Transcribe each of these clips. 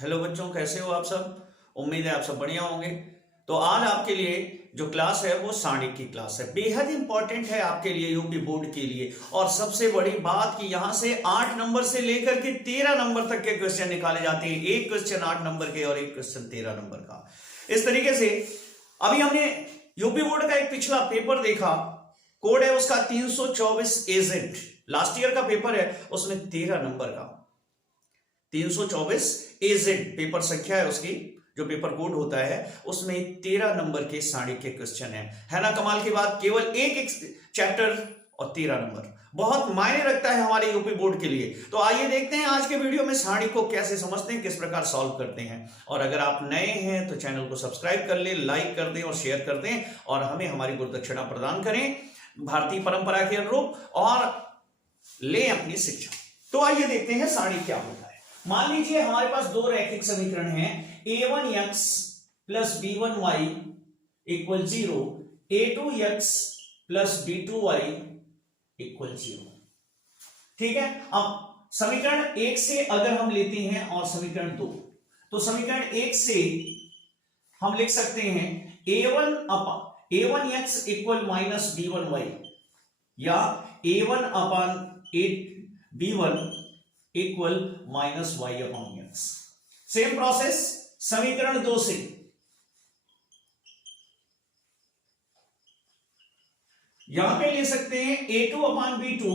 Hello बच्चों, कैसे हो आप सब। उम्मीद है आप सब बढ़िया होंगे। तो आज आपके लिए जो क्लास है वो सारणिक की क्लास है। बेहद इंपॉर्टेंट है आपके लिए, यूपी बोर्ड के लिए। और सबसे बड़ी बात कि यहां से 8 नंबर से लेकर के 13 नंबर तक के क्वेश्चन निकाले जाते हैं। एक क्वेश्चन 8 नंबर के और एक क्वेश्चन 13 नंबर का। इस तरीके से अभी हमने यूपी बोर्ड का एक पिछला पेपर देखा, कोड है उसका 324 एजेंट। लास्ट ईयर का पेपर है, उसमें 13 नंबर का 324 एजेड पेपर संख्या है उसकी, जो पेपर कोड होता है उसमें 13 नंबर के सारणिक के क्वेश्चन है ना। कमाल की बात, केवल एक चैप्टर और 13 नंबर बहुत मायने रखता है हमारे यूपी बोर्ड के लिए। तो आइए देखते हैं आज के वीडियो में सारणिक को कैसे समझते हैं, किस प्रकार सॉल्व करते हैं। और अगर आप नए हैं तो चैनल को सब्सक्राइब कर ले, लाइक कर दें और शेयर कर दें और हमें हमारी गुरुदक्षिणा प्रदान करें भारतीय परंपरा के अनुरूप और ले अपनी शिक्षा। तो आइए देखते हैं सारणिक क्या होता है। मान लीजिए हमारे पास दो रैखिक समीकरण हैं, a1x plus b1y equal 0, a2x plus b2y equal 0। ठीक है। अब समीकरण 1 से अगर हम लेते हैं और समीकरण 2, तो समीकरण 1 से हम लिख सकते हैं a1x इक्वल माइनस b1y या a1 अपान b1 equal minus y upon x. Same process समीकरण 2 से यहां पे ले सकते हैं a2 अपान b2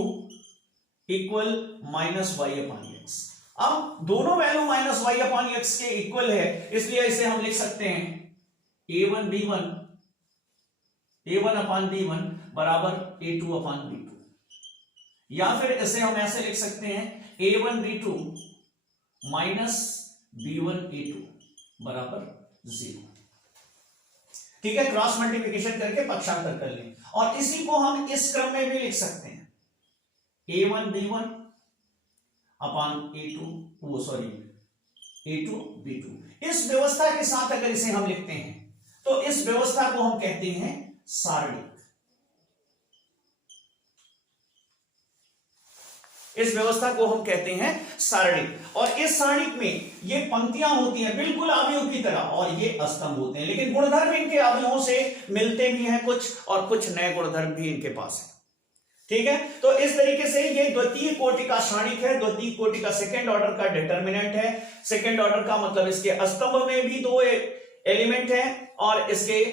equal minus y upon x. अब दोनों value minus y upon x के इक्वल है, इसलिए इसे हम लिख सकते हैं a1 अपान b1 बराबर a2 अपान b2, या फिर इसे हम ऐसे लिख सकते हैं a1 b2 minus b1 a2 बराबर 0। ठीक है। क्रॉस मल्टीप्लिकेशन करके पक्षांतर कर लें और इसी को हम इस क्रम में भी लिख सकते हैं a1 b1 अपान a2 b2। इस व्यवस्था के साथ अगर इसे हम लिखते हैं तो इस व्यवस्था को हम कहते हैं सारणिक। इस व्यवस्था को हम कहते हैं सारणिक। और इस सारणिक में ये पंक्तियां होती हैं बिल्कुल अवयव की तरह और ये स्तंभ होते हैं, लेकिन गुणधर्म इनके अवयवों से मिलते भी हैं कुछ और कुछ नए गुणधर्म भी इनके पास है। ठीक है। तो इस तरीके से ये द्वितीय कोटि का सारणिक है। द्वितीय कोटि का सेकंड ऑर्डर का डिटर्मिनेंट है। सेकंड ऑर्डर का मतलब इसके स्तंभ में भी 2 एलिमेंट है और इसके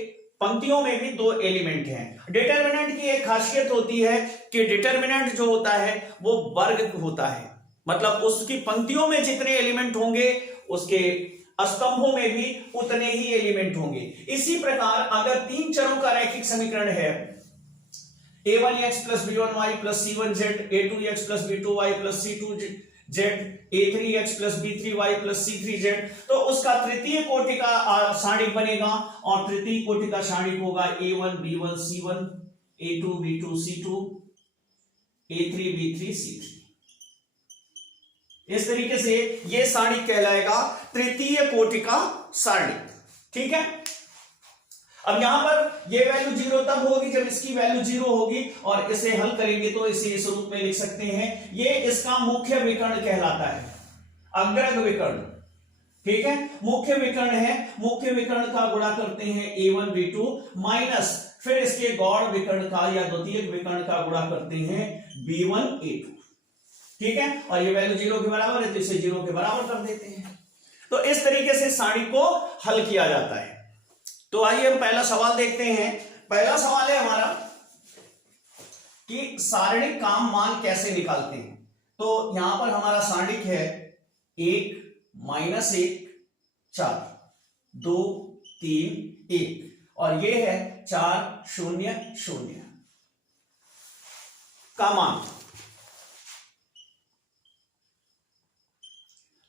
पंक्तियों में भी 2 एलिमेंट हैं। डिटर्मिनेंट की एक खासियत होती है कि डिटर्मिनेंट जो होता है वो वर्ग होता है, मतलब उसकी पंक्तियों में जितने एलिमेंट होंगे उसके स्तंभों में भी उतने ही एलिमेंट होंगे। इसी प्रकार अगर 3 चरों का रैखिक समीकरण है a1x plus b1y plus c1z, a2x plus b2y plus c2z, a3x plus b3y plus c3z, तो उसका तृतीय कोटि का सारणिक बनेगा और तृतीय कोटि का सारणिक होगा a1 b1 c1, a2 b2 c2, a3 b3 c3। इस तरीके से यह सारणिक कहलाएगा तृतीय कोटि का सारणिक। ठीक है। अब यहां पर ये वैल्यू 0 तब होगी जब इसकी वैल्यू 0 होगी और इसे हल करेंगे तो इसे इस रूप में लिख सकते हैं, ये इसका मुख्य विकर्ण कहलाता है, अग्रग विकर्ण। ठीक है। मुख्य विकर्ण है, मुख्य विकर्ण का गुणा करते हैं a1 b2 माइनस फिर इसके गौड़ विकर्ण का या द्वितीय विकर्ण का गुणा करते हैं b1 a2। ठीक है। और ये वैल्यू 0 के बराबर है तो इसे 0 के बराबर कर देते हैं। तो इस तरीके से सारणिक को हल किया जाता है। तो आइए हम पहला सवाल देखते हैं। पहला सवाल है हमारा कि सारणिक का मान कैसे निकालते हैं। तो यहां पर हमारा सारणिक है 1 माइनस 1 4 2 3 1 और ये है 4 0 0 का मान।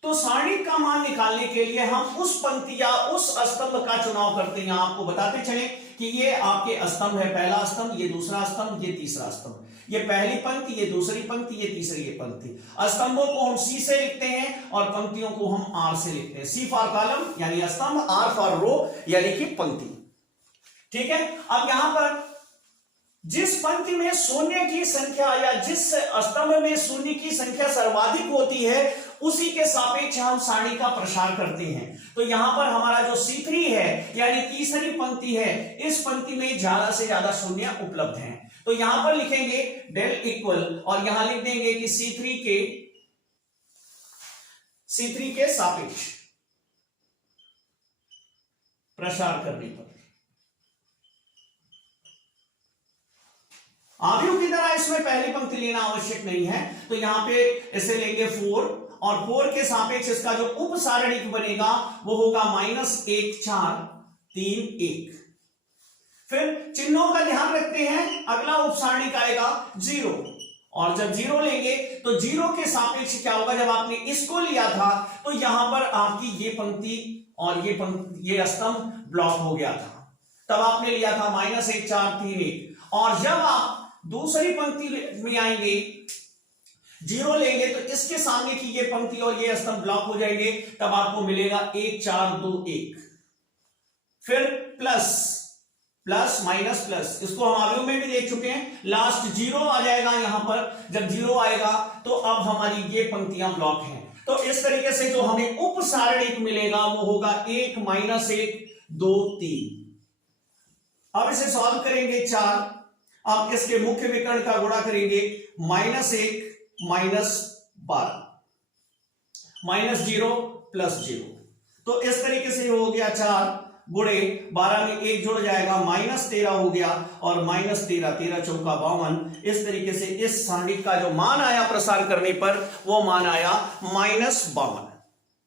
तो सारणिक का मान निकालने के लिए हम उस पंक्ति या उस स्तंभ का चुनाव करते हैं। आपको बताते चले कि ये आपके स्तंभ है, पहला स्तंभ, ये दूसरा स्तंभ, ये तीसरा स्तंभ, ये पहली पंक्ति, ये दूसरी पंक्ति, ये तीसरी पंक्ति। स्तंभों को हम सी से लिखते हैं और पंक्तियों को हम आर से लिखते हैं। सी फॉर कॉलम यानी स्तंभ, आर फॉर रो यानी कि पंक्ति। ठीक है। अब यहां पर जिस पंक्ति में शून्य की संख्या या जिस स्तंभ में शून्य की संख्या सर्वाधिक होती है उसी के सापेक्ष हम सारणी का प्रसार करते हैं। तो यहां पर हमारा जो C3 है यानी तीसरी पंक्ति है, इस पंक्ति में ज्यादा से ज्यादा शून्य उपलब्ध हैं। तो यहां पर लिखेंगे डेल इक्वल और यहां लिख देंगे कि C3 के सापेक्ष प्रसार करने पर आव्यूह की तरह इसमें पहली पंक्ति लेना आवश्यक नहीं है। तो यहां पे इसे लेंगे 4 और 4 के सापेक्ष इसका जो उपसारणिक बनेगा वो होगा -1 4 3 1। फिर चिन्हों का ध्यान रखते हैं, अगला उपसारणिक आएगा 0 और जब 0 लेंगे तो 0 के सापेक्ष क्या होगा, जब आपने इसको लिया था तो यहां पर आपकी ये पंक्ति और ये स्तंभ ब्लॉक हो गया था, तब आपने लिया था -1 4 3 1। और जब आप दूसरी पंक्ति में आएंगे 0 लेंगे तो इसके सामने की ये पंक्ति और ये स्तंभ ब्लॉक हो जाएंगे, तब आपको मिलेगा 1 4 2 1। फिर प्लस प्लस माइनस प्लस, इसको हम आव्यूह में भी देख चुके हैं, लास्ट 0 आ जाएगा यहां पर। जब 0 आएगा तो अब हमारी ये पंक्तियां ब्लॉक हैं। तो इस तरीके से जो हमें उपसारणिक मिलेगा वो होगा 1 -1 2 3। अब इसे सॉल्व करेंगे 4। अब इसके मुख्य विकर्ण का गुणा करेंगे -1 -12 -0 +0। तो इस तरीके से हो गया 4 गुणे 12 में 1 जुड़ जाएगा, -13 हो गया और -13 13 चौका 52। इस तरीके से इस सारणी का जो मान आया प्रसार करने पर वो मान आया -52।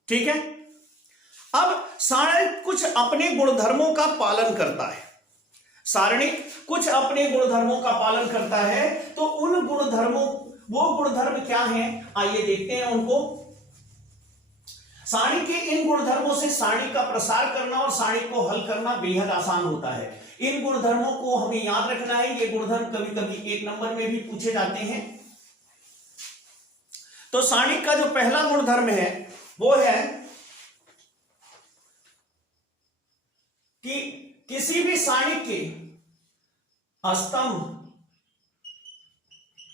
ठीक है। अब सारणी कुछ अपने गुणधर्मों का पालन करता है, सारणी कुछ अपने गुणधर्मों का पालन करता है। तो उन गुणधर्मों, वो गुणधर्म क्या हैं, आइए देखते हैं उनको। सारणी के इन गुणधर्मों से सारणी का प्रसार करना और सारणी को हल करना बेहद आसान होता है। इन गुणधर्मों को हमें याद रखना है, ये गुणधर्म कभी कभी 1 नंबर में भी पूछे जाते हैं। तो सारणी का जो पहला गुणधर्म है वो है कि किसी भी सारणी के स्तंभ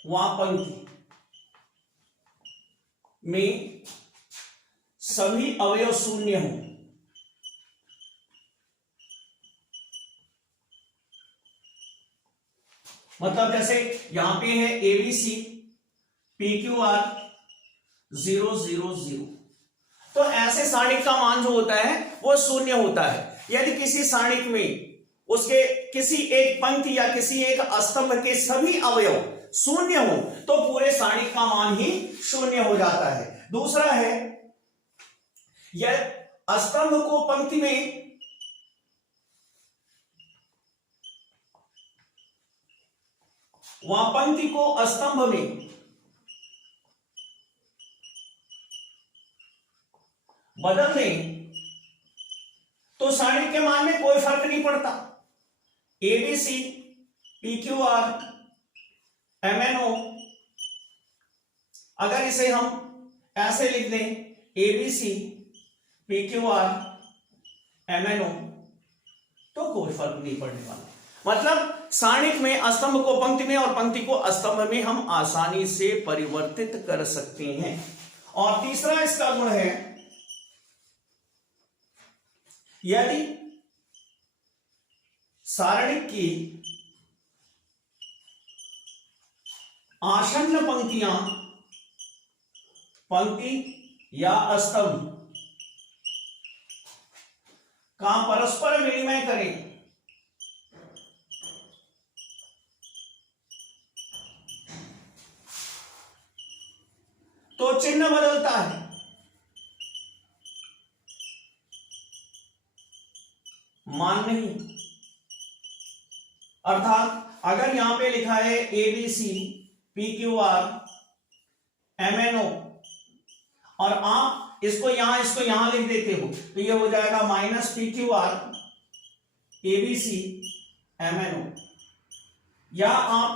व पंक्ति में सभी अवयव शून्य हों। मतलब जैसे यहां पे है ABC PQR 0 0 0। तो ऐसे सारणिक का मान जो होता है वो शून्य होता है। यदि किसी सारणिक में उसके किसी एक पंक्ति या किसी एक स्तंभ के सभी अवयव शून्य हो तो पूरे सारणिक का मान ही शून्य हो जाता है। दूसरा है, यह स्तंभ को पंक्ति में वह पंक्ति को स्तंभ में बदल दें तो सारणी के मान में कोई फर्क नहीं पड़ता। ABC PQR MNO, अगर इसे हम ऐसे लिख दें ABC PQR MNO तो कोई फर्क नहीं पड़ने वाला। मतलब सारणिक में स्तंभ को पंक्ति में और पंक्ति को स्तंभ में हम आसानी से परिवर्तित कर सकते हैं। और तीसरा इसका गुण है, यदि सारणी की आसन्न पंक्तियां पंक्ति या स्तंभ का परस्पर विनिमय करें तो चिन्ह बदलता है। मान नहीं। अर्थात अगर यहां पे लिखा है ABC PQR MNO और आप इसको यहां लिख देते हो तो ये हो जाएगा -PQR ABC MNO, या आप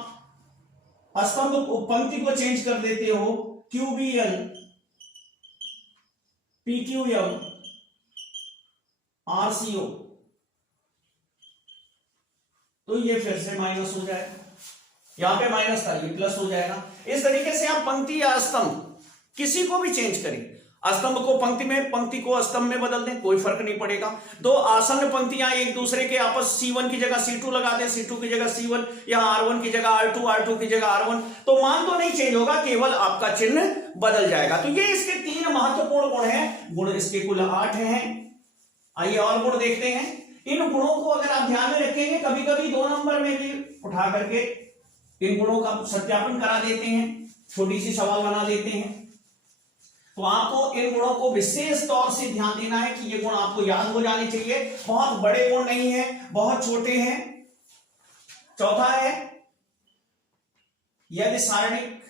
स्तंभ पंक्ति को चेंज कर देते हो QBL PQM RCO, तो ये फिर से माइनस हो जाएगा। यहां पे माइनस था, ये प्लस हो जाएगा। इस तरीके से आप पंक्ति या स्तंभ किसी को भी चेंज करें स्तंभ को पंक्ति में, पंक्ति को स्तंभ में बदल दें, कोई फर्क नहीं पड़ेगा। दो आसन्न पंक्तियां एक दूसरे के आपस, C1 की जगह C2 लगा दें, C2 की जगह C1, यहां R1 की जगह R2, R2 की जगह R1, तो मान तो नहीं चेंज होगा, केवल आपका चिन्ह बदल जाएगा। तो ये इसके 3 महत्वपूर्ण गुण हैं। गुण इसके कुल 8 हैं। आइए और गुण देखते हैं। इन गुणों को अगर आप ध्यान में रखेंगे, कभी कभी 2 नंबर में भी उठा करके इन गुणों का सत्यापन करा देते हैं, छोटी सी सवाल बना देते हैं। तो आपको इन गुणों को विशेष तौर से ध्यान देना है कि ये गुण आपको याद हो जाने चाहिए। बहुत बड़े गुण नहीं है, बहुत छोटे हैं। चौथा है, यदि सारणिक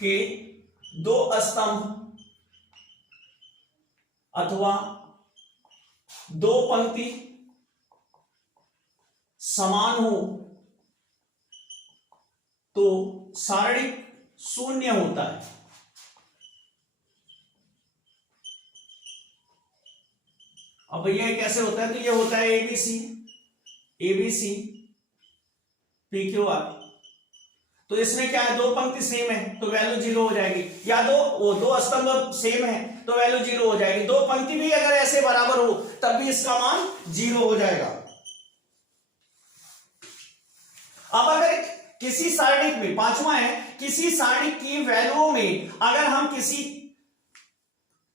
के 2 स्तंभ अथवा 2 पंक्ति समान हो तो सारणिक शून्य होता है। अब भैया कैसे होता है? तो ये होता है ABC, ABC P Q R. तो इसमें क्या है, 2 पंक्ति सेम है तो वैल्यू 0 हो जाएगी, या दो स्तंभ सेम है तो वैल्यू 0 हो जाएगी। 2 पंक्ति भी अगर ऐसे बराबर हो तब भी इसका मान 0 हो जाएगा। अब अगर किसी सारणिक में, 5वां है, किसी सारणिक की वैल्यू में अगर हम किसी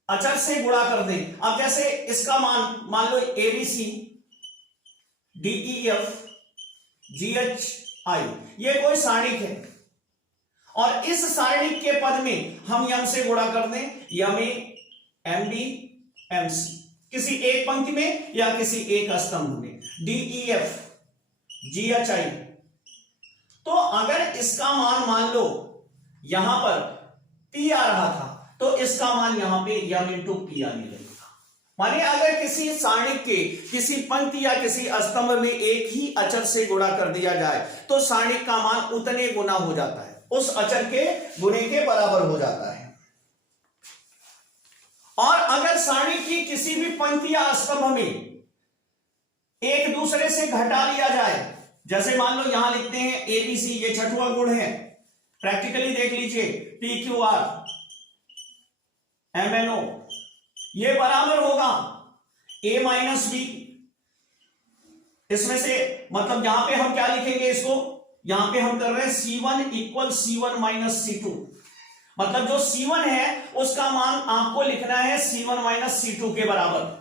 अचर से गुणा कर दें, अब जैसे इसका मान लो एबीसी डीईएफ जीएचआई, ये कोई सारणिक है, और इस सारणिक के पद में हम यम से गुणा कर दें, यम एमडी एमसी, किसी एक पंक्ति में या किसी एक स्तंभ में, डीईएफ जीएचआई। तो अगर इसका मान लो यहां पर पी आ रहा था तो इसका मान यहां पे यम इंटू पी आने लगेगा। माने अगर किसी सारणिक के किसी पंक्ति या किसी स्तंभ में एक ही अचर से गुणा कर दिया जाए तो सारणिक का मान उतने गुना हो जाता है, उस अचर के गुणे के बराबर हो जाता है। और अगर सारणिक की किसी भी पंक्ति या स्तंभ में एक दूसरे से घटा लिया जाए, जैसे मान लो यहां लिखते हैं एबीसी, ये 6वां गुण है, प्रैक्टिकली देख लीजिए, पी क्यू आर एमएनओ, ये बराबर होगा ए माइनस बी। इसमें से मतलब यहां पे हम क्या लिखेंगे इसको, यहां पे हम कर रहे हैं C1 equal C1 minus C2, मतलब जो C1 है उसका मान आपको लिखना है C1 माइनस C2 के बराबर।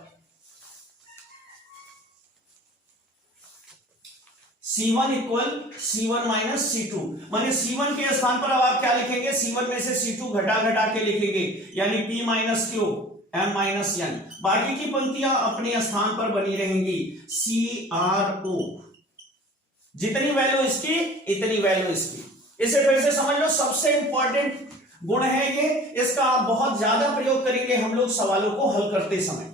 C1 equal C1 minus C2, माने C1 के स्थान पर अब आप क्या लिखेंगे, C1 में से C2 घटा के लिखेंगे, यानी P minus Q M minus N। बाकी की पंक्तियां अपने स्थान पर बनी रहेंगी, CRO, जितनी वैल्यू इसकी इतनी वैल्यू इसकी। इसे फिर से समझ लो, सबसे इंपॉर्टेंट गुण है ये, इसका आप बहुत ज्यादा प्रयोग करेंगे हम लोग सवालों को हल करते समय।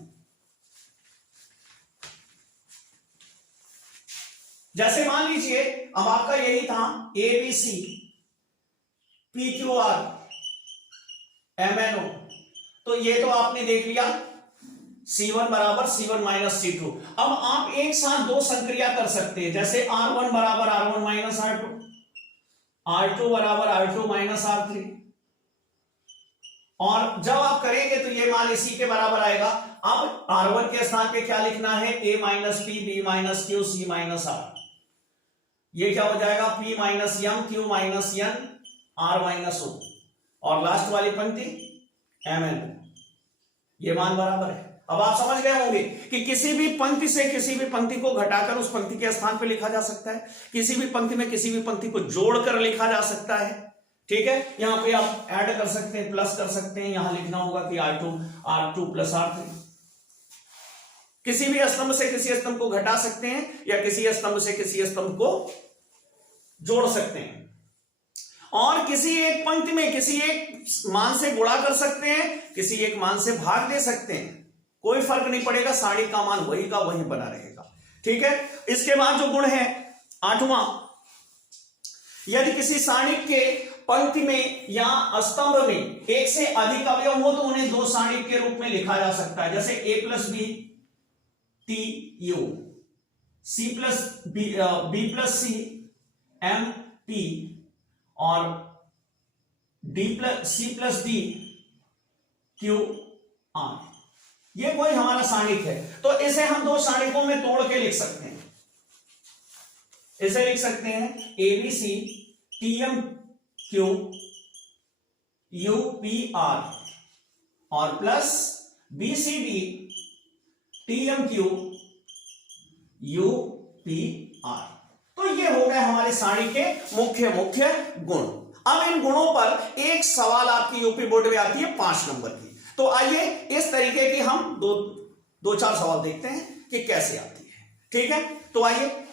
जैसे मान लीजिए अब आपका यही था ABC P Q R MNO, तो ये तो आपने देख लिया C1 बराबर C1 माइनस C2। अब आप एक साथ 2 संक्रिया कर सकते हैं, जैसे R1 बराबर R1 माइनस R2, R2 बराबर R2 माइनस R3, और जब आप करेंगे तो ये मान इसी के बराबर आएगा। अब R1 के स्थान पे क्या लिखना है, A minus P B minus Q C minus R, ये क्या हो जाएगा P minus M Q minus N R minus O, और लास्ट वाली पंक्ति MN, ये मान बराबर है। अब आप समझ गए होंगे कि किसी भी पंक्ति से किसी भी पंक्ति को घटाकर उस पंक्ति के स्थान पे लिखा जा सकता है, किसी भी पंक्ति में किसी भी पंक्ति को जोड़कर लिखा जा सकता है। ठीक है, यहां पे आप ऐड कर सकते हैं, प्लस कर सकते हैं, यहां लिखना होगा कि R2 प्लस R3। किसी भी स्तंभ से किसी स्तंभ को घटा सकते हैं या किसी स्तंभ से किसी स्तंभ को जोड़ सकते हैं, और किसी एक पंक्ति में किसी एक मान से गुणा कर सकते हैं, किसी एक मान से भाग दे सकते हैं, कोई फर्क नहीं पड़ेगा, सारणी का मान वही का वही बना रहेगा। ठीक है, इसके बाद जो गुण है 8वां, यदि किसी सारणी के पंक्ति में या स्तंभ में एक से अधिक अवयव हो तो उन्हें 2 सारणी के रूप में लिखा जा सकता है, जैसे A plus B T U, C plus B plus C M P और C+D QR, ये कोई हमारा सारणिक है। तो इसे हम दो सारणिकों में तोड़ के लिख सकते हैं। इसे लिख सकते हैं ABC TMQ UPR और प्लस BCD TMQ UPR। तो ये हो गए हमारे सारणी के मुख्य मुख्य गुण। अब इन गुणों पर एक सवाल आपकी यूपी बोर्ड में आती है 5 नंबर की। तो आइए इस तरीके की हम दो चार सवाल देखते हैं कि कैसे आती है। ठीक है, तो आइए।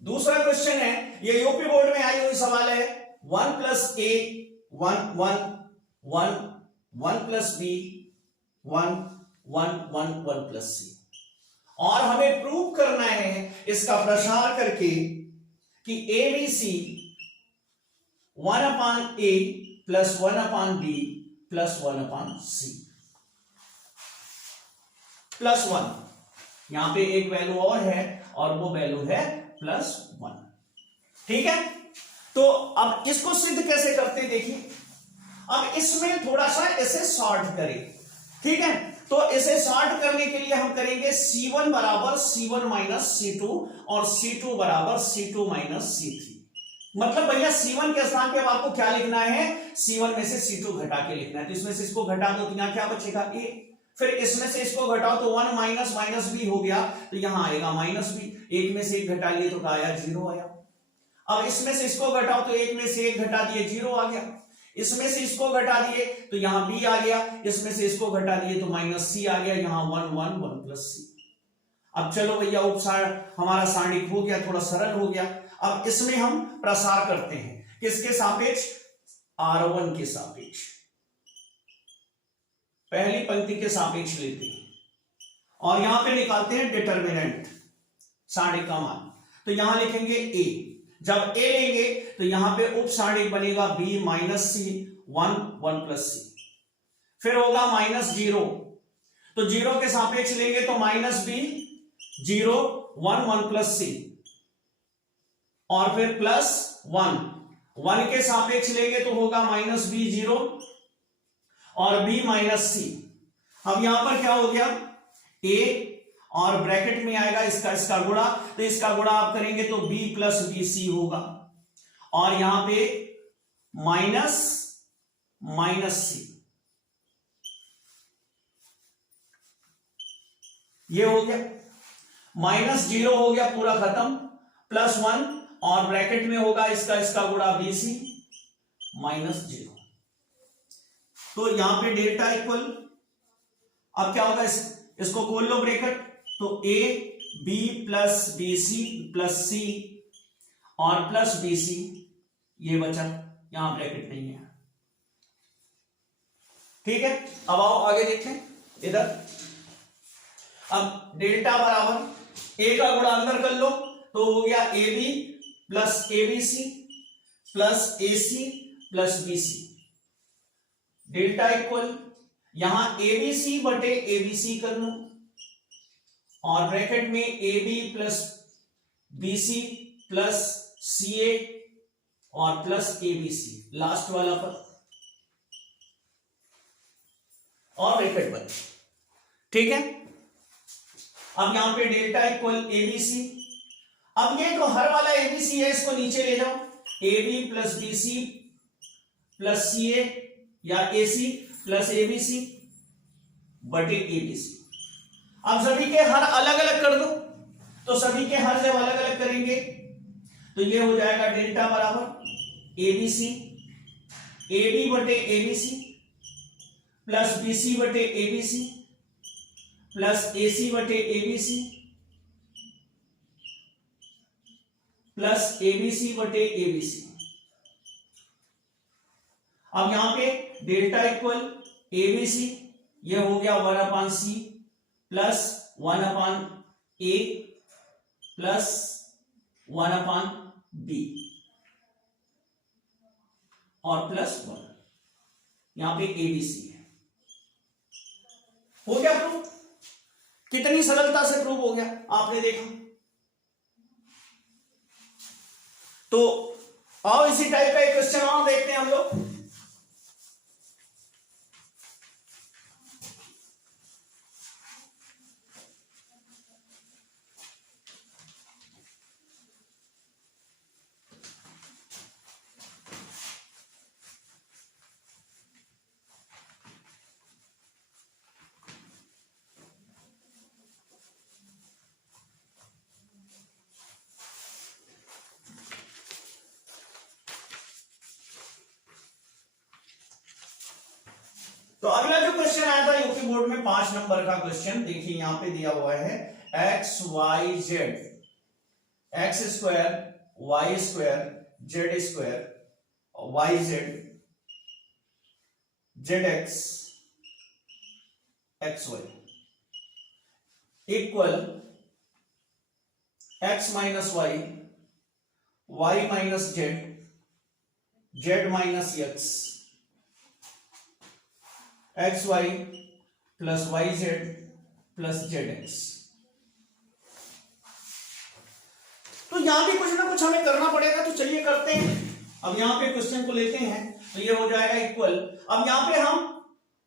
दूसरा क्वेश्चन है, ये यूपी बोर्ड में आई हुई सवाल है। 1 + A 1 1 1 1 + B 1 1 1 1 + C, और हमें प्रूव करना है इसका प्रसार करके कि ABC 1/A + 1/B + 1/C +1। यहां पे एक वैल्यू और है और वो वैल्यू है +1। ठीक है, तो अब इसको सिद्ध कैसे करते हैं देखिए। अब इसमें थोड़ा सा इसे सॉर्ट करें। ठीक है, तो इसे सॉर्ट करने के लिए हम करेंगे C1 = C1 - C2 और C2 = C2 - C3। मतलब भैया C1 के स्थान पे अब आपको क्या लिखना है, C1 में से C2 घटा के लिखना है। तो इसमें से इसको घटा दो तो यहां क्या बचेगा A, फिर इसमें से इसको घटाओ तो 1 - -B हो गया, तो यहां आएगा -B। एक में से एक घटा लिए तो क्या आया, 0 आया। अब इसमें से इसको घटाओ तो एक में से एक घटा दिए, 0 आ गया। इसमें से इसको घटा दिए तो यहां B आ गया, इसमें से इसको घटा दिए तो -C आ गया, यहां 1 1 1 + C। अब चलो भैया उपसार हमारा सारणिक हो गया, थोड़ा सरल हो गया। अब इसमें हम प्रसार करते हैं, किसके सापेक्ष, R1 के सापेक्ष, पहली पंक्ति के सापेक्ष लेते हैं और यहां पे निकालते हैं डिटर्मिनेंट, सारणिक का मान। तो यहां लिखेंगे A, जब A लेंगे तो यहां पे उप सारणिक बनेगा B - C 1 1 + C, फिर होगा -0, तो 0 के सापेक्ष लेंगे तो -B 0 1 1 + C, और फिर +1 1 के सापेक्ष लेंगे तो होगा -B 0 और B - C। अब यहां पर क्या हो गया, A और ब्रैकेट में आएगा इसका गुणा, तो इसका गुणा आप करेंगे तो B + BC होगा, और यहां पे -C, ये हो गया, -0 हो गया पूरा खत्म, +1 और ब्रैकेट में होगा इसका गुणा BC -0। तो यहां पे डेल्टा इक्वल, अब क्या होगा, इसको खोल लो ब्रैकेट, तो A B + BC + C और +BC, ये बचा, यहां ब्रैकेट नहीं है। ठीक है, अब आओ आगे देखें इधर। अब डेल्टा बराबर A का गुणा अंदर कर लो तो हो गया AB + ABC + AC + BC, delta equal, यहां ABC बटे ABC कर लो और ब्रैकेट में AB + BC + CA और +ABC, लास्ट वाला पर, और ब्रैकेट बंद। ठीक है, अब यहां पे डेल्टा इक्वल ABC। अब ये जो हर वाला ABC है इसको नीचे ले जाओ, AB + BC + CA या AC + ABC बटे ABC। अब सभी के हर अलग अलग कर दो, तो सभी के हर जब अलग अलग करेंगे तो ये हो जाएगा डेल्टा बराबर ABC, AB बटे ABC + BC बटे ABC + AC बटे ABC + ABC बटे ABC। अब यहां पे डेल्टा इक्वल ABC, ये हो गया 1/C plus 1/A plus 1/B और प्लस 1, यहां पे ABC है। हो गया प्रूफ? कितनी सरलता से प्रूफ हो गया, आपने देखा। तो आओ इसी टाइप का एक क्वेश्चन और देखते हैं हम लोग। तो अगला जो क्वेश्चन आया था यूपी बोर्ड में 5 नंबर का क्वेश्चन, देखिए यहां पे दिया हुआ है X Y Z, X square Y square Z square Y Z Z X X Y equal X minus Y minus Z Z minus X X Y plus Y Z plus Z X. तो यहां भी कुछ ना कुछ हमें करना पड़ेगा, तो चलिए करते हैं। अब यहां पे क्वेश्चन को लेते हैं, तो ये हो जाएगा इक्वल, अब यहां पे हम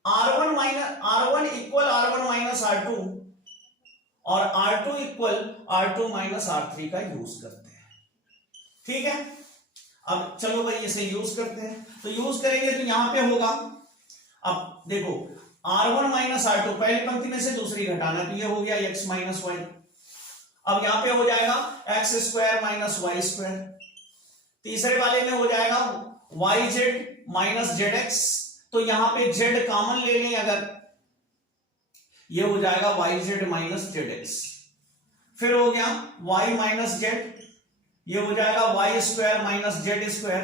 R1 equal R1 minus R2 और R2 equal R2 minus R3 का यूज करते हैं। ठीक है, अब चलो भाई इसे यूज करते हैं। तो यूज करेंगे तो यहां पे होगा, अब देखो R1 माइनस R2 पहली पंक्ति में से दूसरी घटाना, तो ये हो गया x माइनस वाई। अब यहां पे हो जाएगा X square minus Y square, तीसरे वाले में हो जाएगा Y Z minus Z X, तो यहां पे जेड कॉमन ले लें अगर, ये हो जाएगा Y Z minus Z X. फिर हो गया वाई माइनस जेड, ये हो जाएगा Y square minus Z square,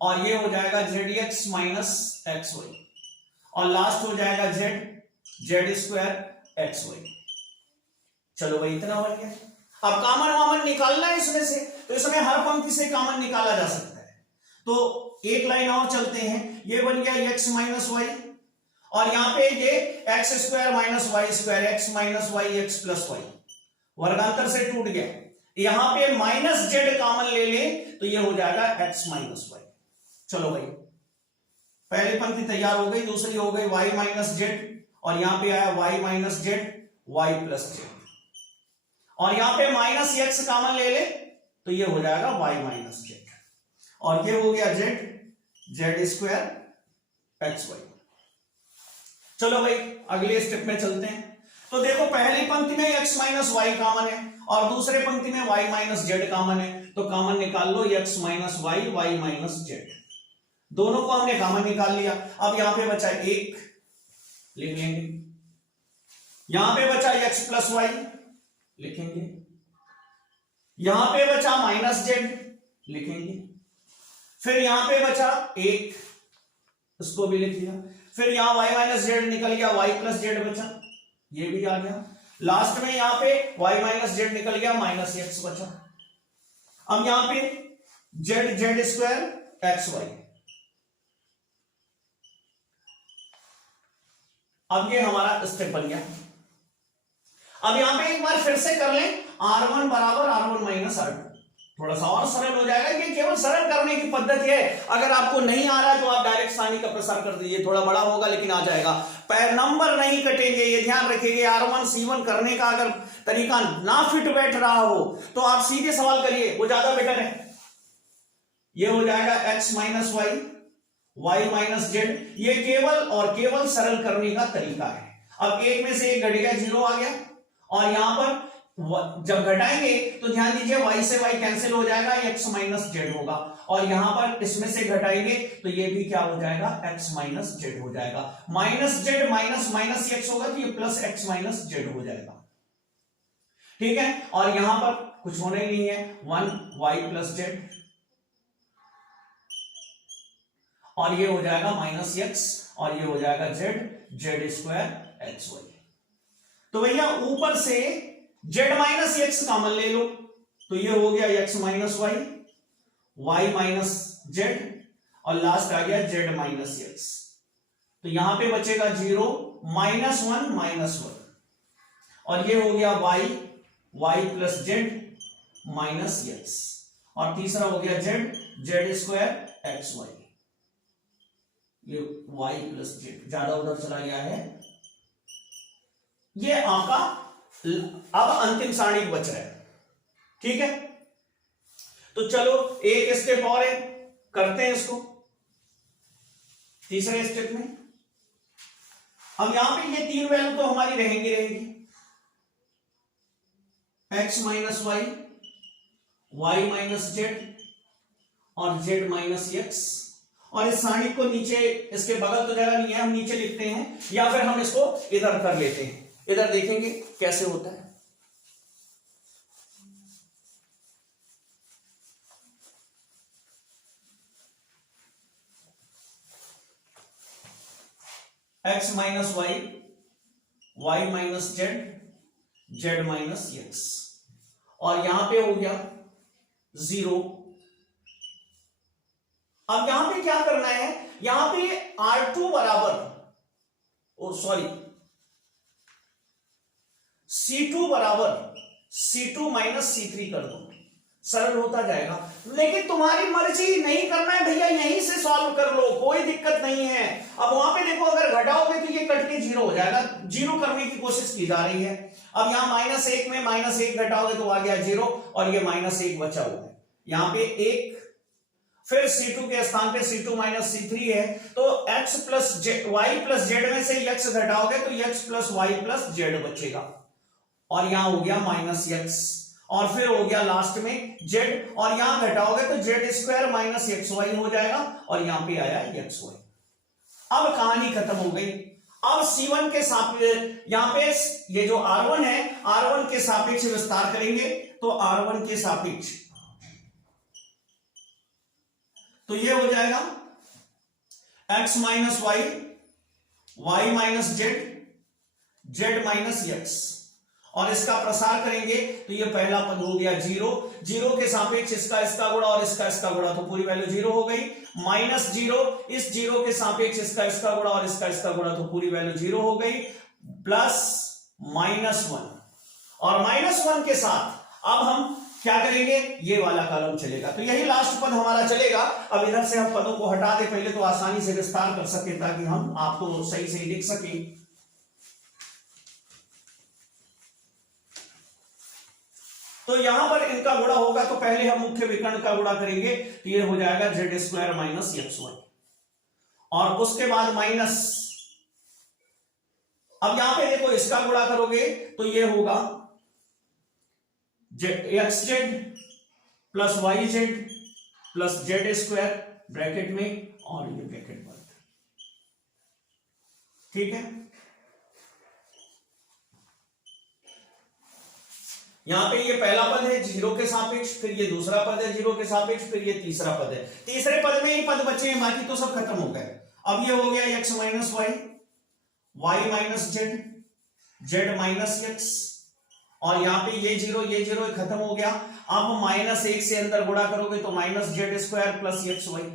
और ये हो जाएगा Z X minus X Y, और लास्ट हो जाएगा जेड स्क्वायर एक्स वाई। चलो भाई इतना बन गया। अब कॉमन वामन निकालना है इसमें से, तो इसमें हर पंक्ति से कॉमन निकाला जा सकता है। तो एक लाइन और चलते हैं, ये बन गया एक्स माइनस वाई, और यहां पे ये x square minus Y square x minus y x plus y, वर्गांतर से टूट गया। यहां पे माइनस जेड कॉमन ले ले तो ये हो जाएगा एक्स माइनस वाई। चलो भाई पहली पंक्ति तैयार हो गई, दूसरी हो गई y माइनस जेड, और यहां पे आया y minus Z y plus Z, और यहां पे माइनस एक्स कॉमन ले ले तो ये हो जाएगा y माइनस जेड, और ये हो गया जेड स्क्वायर एक्स वाई। चलो भाई अगले स्टेप में चलते हैं। तो देखो पहली पंक्ति में x माइनस वाई कॉमन है और दूसरे पंक्ति में y माइनस जेड कॉमन है, तो कॉमन निकाल लो x minus Y Y minus Z, दोनों को हमने कॉमन निकाल लिया। अब यहां पे बचा एक, लिख लेंगे, यहां पे बचा x प्लस वाई लिखेंगे, यहां पे बचा माइनस जेड लिखेंगे, फिर यहां पे बचा एक, उसको भी लिख लिया, फिर यहां y माइनस जेड निकल गया, y प्लस जेड बचा, ये भी आ गया, लास्ट में यहां पे y माइनस जेड निकल गया, माइनस एक्स बचा। अब यहां पे जेड स्क्वायर एक्स वाई, अब ये हमारा स्टेप बन गया। अब यहां पे एक बार फिर से कर लें, R1 बराबर R1 माइनस R2, थोड़ा सा और सरल हो जाएगा। ये केवल सरल करने की पद्धति है, अगर आपको नहीं आ रहा है तो आप डायरेक्ट सानी का प्रसार कर दीजिए, थोड़ा बड़ा होगा लेकिन आ जाएगा, पैर नंबर नहीं कटेंगे, ये ध्यान रखिए। R1 C1 करने का अगर तरीका ना फिट बैठ रहा हो तो आप सीधे सवाल करिए, वो ज्यादा बेटर है। ये हो जाएगा x minus Y y minus Z, ये केवल और केवल सरल करने का तरीका है। अब एक में से एक घट गया, 0 आ गया, और यहां पर जब घटाएंगे तो ध्यान दीजिए y से y कैंसिल हो जाएगा, x माइनस जेड होगा, और यहां पर इसमें से घटाएंगे तो ये भी क्या हो जाएगा, x माइनस जेड हो जाएगा। Minus Z minus minus x होगा तो ये प्लस x माइनस जेड हो जाएगा, ठीक है। और यहां पर कुछ होना ही नहीं है, 1 y प्लस जेड, और ये हो जाएगा माइनस एक्स और ये हो जाएगा जेड स्क्वायर एक्स वाई। तो भैया ऊपर से जेड माइनस एक्स कॉमन ले लो, तो ये हो गया X minus Y minus Z और लास्ट आ गया जेड माइनस एक्स। तो यहां पे बचेगा 0 -1 और ये हो गया Y plus Z minus X और तीसरा हो गया जेड स्क्वायर एक्स वाई। ये वाई प्लस जेड ज्यादा उधर चला गया है। ये आपका अब अंतिम सारणी बच रहा है, ठीक है। तो चलो एक स्टेप और है, करते हैं इसको तीसरे स्टेप में। अब यहां पे ये तीन वैल्यू तो हमारी रहेंगी X minus Y minus Z और जेड माइनस एक्स। और इस सारणी को नीचे, इसके बगल तो जगह नहीं है, हम नीचे लिखते हैं या फिर हम इसको इधर कर लेते हैं। इधर देखेंगे कैसे होता है। X minus Y minus Z minus X और यहां पे हो गया 0। अब यहां पे क्या करना है, यहां पे R2 बराबर C2 बराबर C2 माइनस C3 कर दो, सरल होता जाएगा। लेकिन तुम्हारी मर्जी, नहीं करना है भैया यहीं से सॉल्व कर लो, कोई दिक्कत नहीं है। अब वहां पे देखो अगर घटाओगे तो ये कट के 0 हो जाएगा, 0 करने की कोशिश की जा रही है। अब यहां -1 में -1 घटाओगे तो आ गया 0 और ये -1 बचा हुआ है, यहां पे 1, फिर C2 के स्थान पे C2 माइनस C3 है, तो x plus Y plus Z में से x घटाओगे तो x plus Y plus Z बचेगा और यहां हो गया -x और फिर हो गया लास्ट में z और यहां घटाओगे तो Z square minus X Y हो जाएगा और यहां पे आया एक्स वाई। अब कहानी खत्म हो गई। अब C1 के सापेक्ष, यहां पे ये जो R1 है, R1 के सापेक्ष विस्तार करेंगे तो R1 के सापेक्ष तो ये हो जाएगा x minus Y minus Z minus X और इसका प्रसार करेंगे तो ये पहला पद हो गया 0 के सापेक्ष इसका गुणा और इसका गुणा, तो पूरी वैल्यू 0 हो गई। -0 इस 0 के सापेक्ष इसका गुणा और इसका गुणा, तो पूरी वैल्यू 0 हो गई। प्लस -1 और -1 के साथ अब हम क्या करेंगे, ये वाला कॉलम चलेगा, तो यही लास्ट पद हमारा चलेगा। अब इधर से हम पदों को हटा दे पहले, तो आसानी से विस्तार कर सके ताकि हम आपको सही देख सकें। तो यहां पर इनका गुणा होगा तो पहले हम मुख्य विकर्ण का गुणा करेंगे, तो ये हो जाएगा Z square minus X Y और उसके बाद माइनस, अब यहां पे देखो इसका गुणा करोगे तो ये होगा X Z plus Y Z plus Z square bracket में और ये ब्रैकेट बंद, ठीक है। यहां पे ये पहला पद है 0 के सापेक्ष, फिर ये दूसरा पद है 0 के सापेक्ष, फिर ये तीसरा पद है। तीसरे पद में ही पद बचे हैं, बाकी तो सब खत्म हो गए। अब ये हो गया x minus Y minus Z minus X और यहां पे ये 0 खत्म हो गया। अब -1 से अंदर गुणा करोगे तो minus Z square plus X Y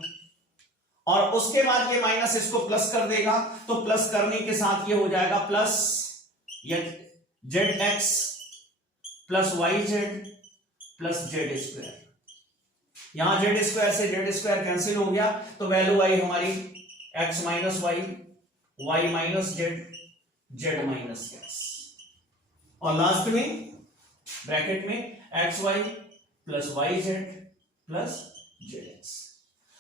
और उसके बाद ये माइनस इसको प्लस कर देगा, तो प्लस करने के साथ ये हो जाएगा plus Z X plus Y Z plus Z square. यहां जेड स्क्वायर से जेड स्क्वायर कैंसिल हो गया, तो वैल्यू आई हमारी X minus Y minus Z minus X और लास्ट में ब्रैकेट में X Y plus Y Z plus Z X.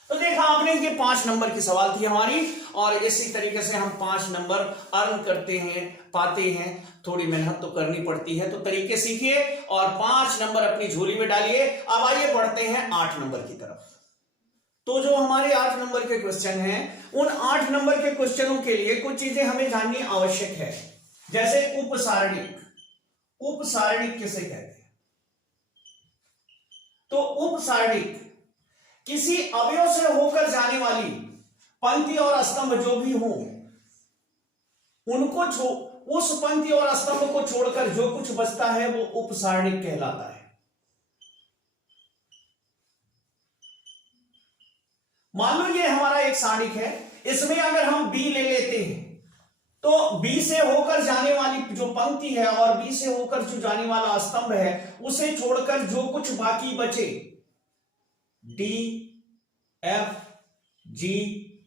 तो देखा आपने कि 5 नंबर की सवाल थी हमारी और इसी तरीके से हम 5 नंबर अर्न करते हैं, पाते हैं। थोड़ी मेहनत तो करनी पड़ती है, तो तरीके सीखिए और 5 नंबर अपनी झोली में डालिए। अब आइए बढ़ते हैं 8 नंबर की तरफ। तो जो हमारे 8 नंबर के क्वेश्चन हैं, उन 8 नंबर के क्वेश्चनों के लिए कुछ चीजें हमें जाननी आवश्यक है, जैसे उपसारणिक। उपसारणिक किसे कहते हैं? तो उपसारणिक किसी अवयव से होकर जाने वाली पंक्ति और स्तंभ जो भी हो उनको उस पंक्ति और स्तंभ को छोड़कर जो कुछ बचता है वो उपसारणिक कहलाता है। मान लो ये हमारा एक सारणिक है, इसमें अगर हम बी ले लेते हैं तो बी से होकर जाने वाली जो पंक्ति है और बी से होकर जो जाने वाला स्तंभ है उसे छोड़कर जो कुछ बाकी बचे डी एफ जी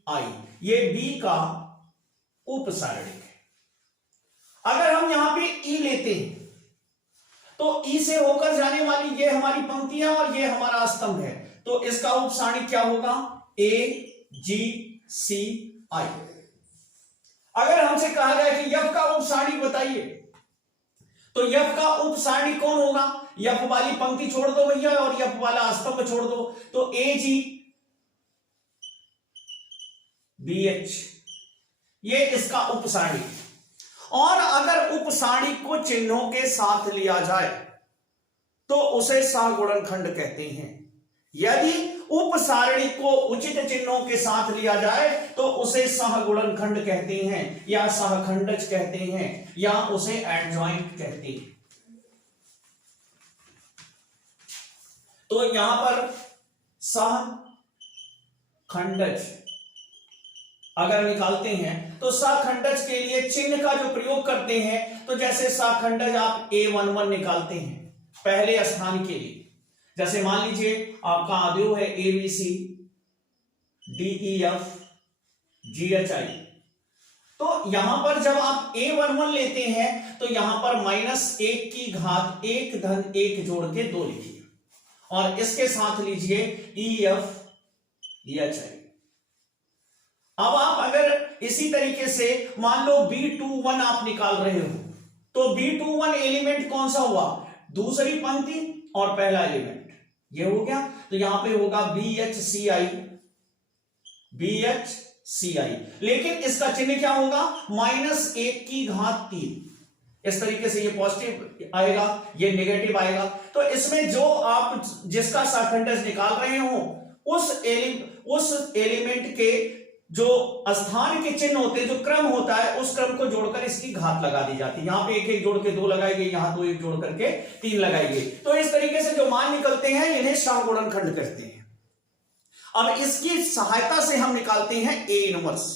आई, ये बी का उपसारणिक है। अगर हम यहां पे ई लेते हैं तो ई से होकर जाने वाली ये हमारी पंक्ति है और ये हमारा स्तंभ है, तो इसका उपसारणिक क्या होगा ए जी सी आई। अगर हमसे कहा जाए कि यफ का उपसारणिक बताइए तो यफ का उपसारणिक कौन होगा, यफ वाली पंक्ति छोड़ दो भैया और यफ वाला स्तंभ छोड़ दो, तो ए जी बी एच, ये इसका उपसारणिक। और अगर उपसारणिक को चिन्हों के साथ लिया जाए तो उसे सहगुणनखंड कहते हैं। यदि उपसारणिक को उचित चिन्हों के साथ लिया जाए तो उसे सहगुणनखंड कहते हैं या सहखंडज कहते हैं या उसे एडजॉइंट कहते हैं। तो यहां पर सहखंडज अगर निकालते हैं तो सहखंडज के लिए चिन्ह का जो प्रयोग करते हैं, तो जैसे सहखंडज आप A11 निकालते हैं पहले स्थान के लिए, जैसे मान लीजिए आपका अवयव है ABC DEF GHI, तो यहां पर जब आप A11 लेते हैं तो यहां पर -1 की घात 1 धन 1 जोड़ के 2 लिखिए और इसके साथ लीजिए EF EHI। अब आप अगर इसी तरीके से मान लो B21 आप निकाल रहे हो तो B21 एलिमेंट कौन सा हुआ, दूसरी पंक्ति और पहला एलिमेंट ये हो गया, तो यहां पे होगा BHCI BHCI, लेकिन इसका चिन्ह क्या होगा -1 की घात 3। इस तरीके से ये पॉजिटिव आएगा ये नेगेटिव आएगा। तो इसमें जो आप जिसका सहखंडज निकाल रहे हो उस एलिमेंट के जो स्थान के चिन्ह होते हैं, जो क्रम होता है, उस क्रम को जोड़कर इसकी घात लगा दी जाती है। यहां पे 1 1 जोड़ के 2 लगाएंगे, यहां 2 1 जोड़ करके 3 लगाएंगे। तो इस तरीके से जो मान निकलते हैं इन्हें सहगुणनखंड कहते हैं। अब इसकी सहायता से हम निकालते हैं ए इनवर्स,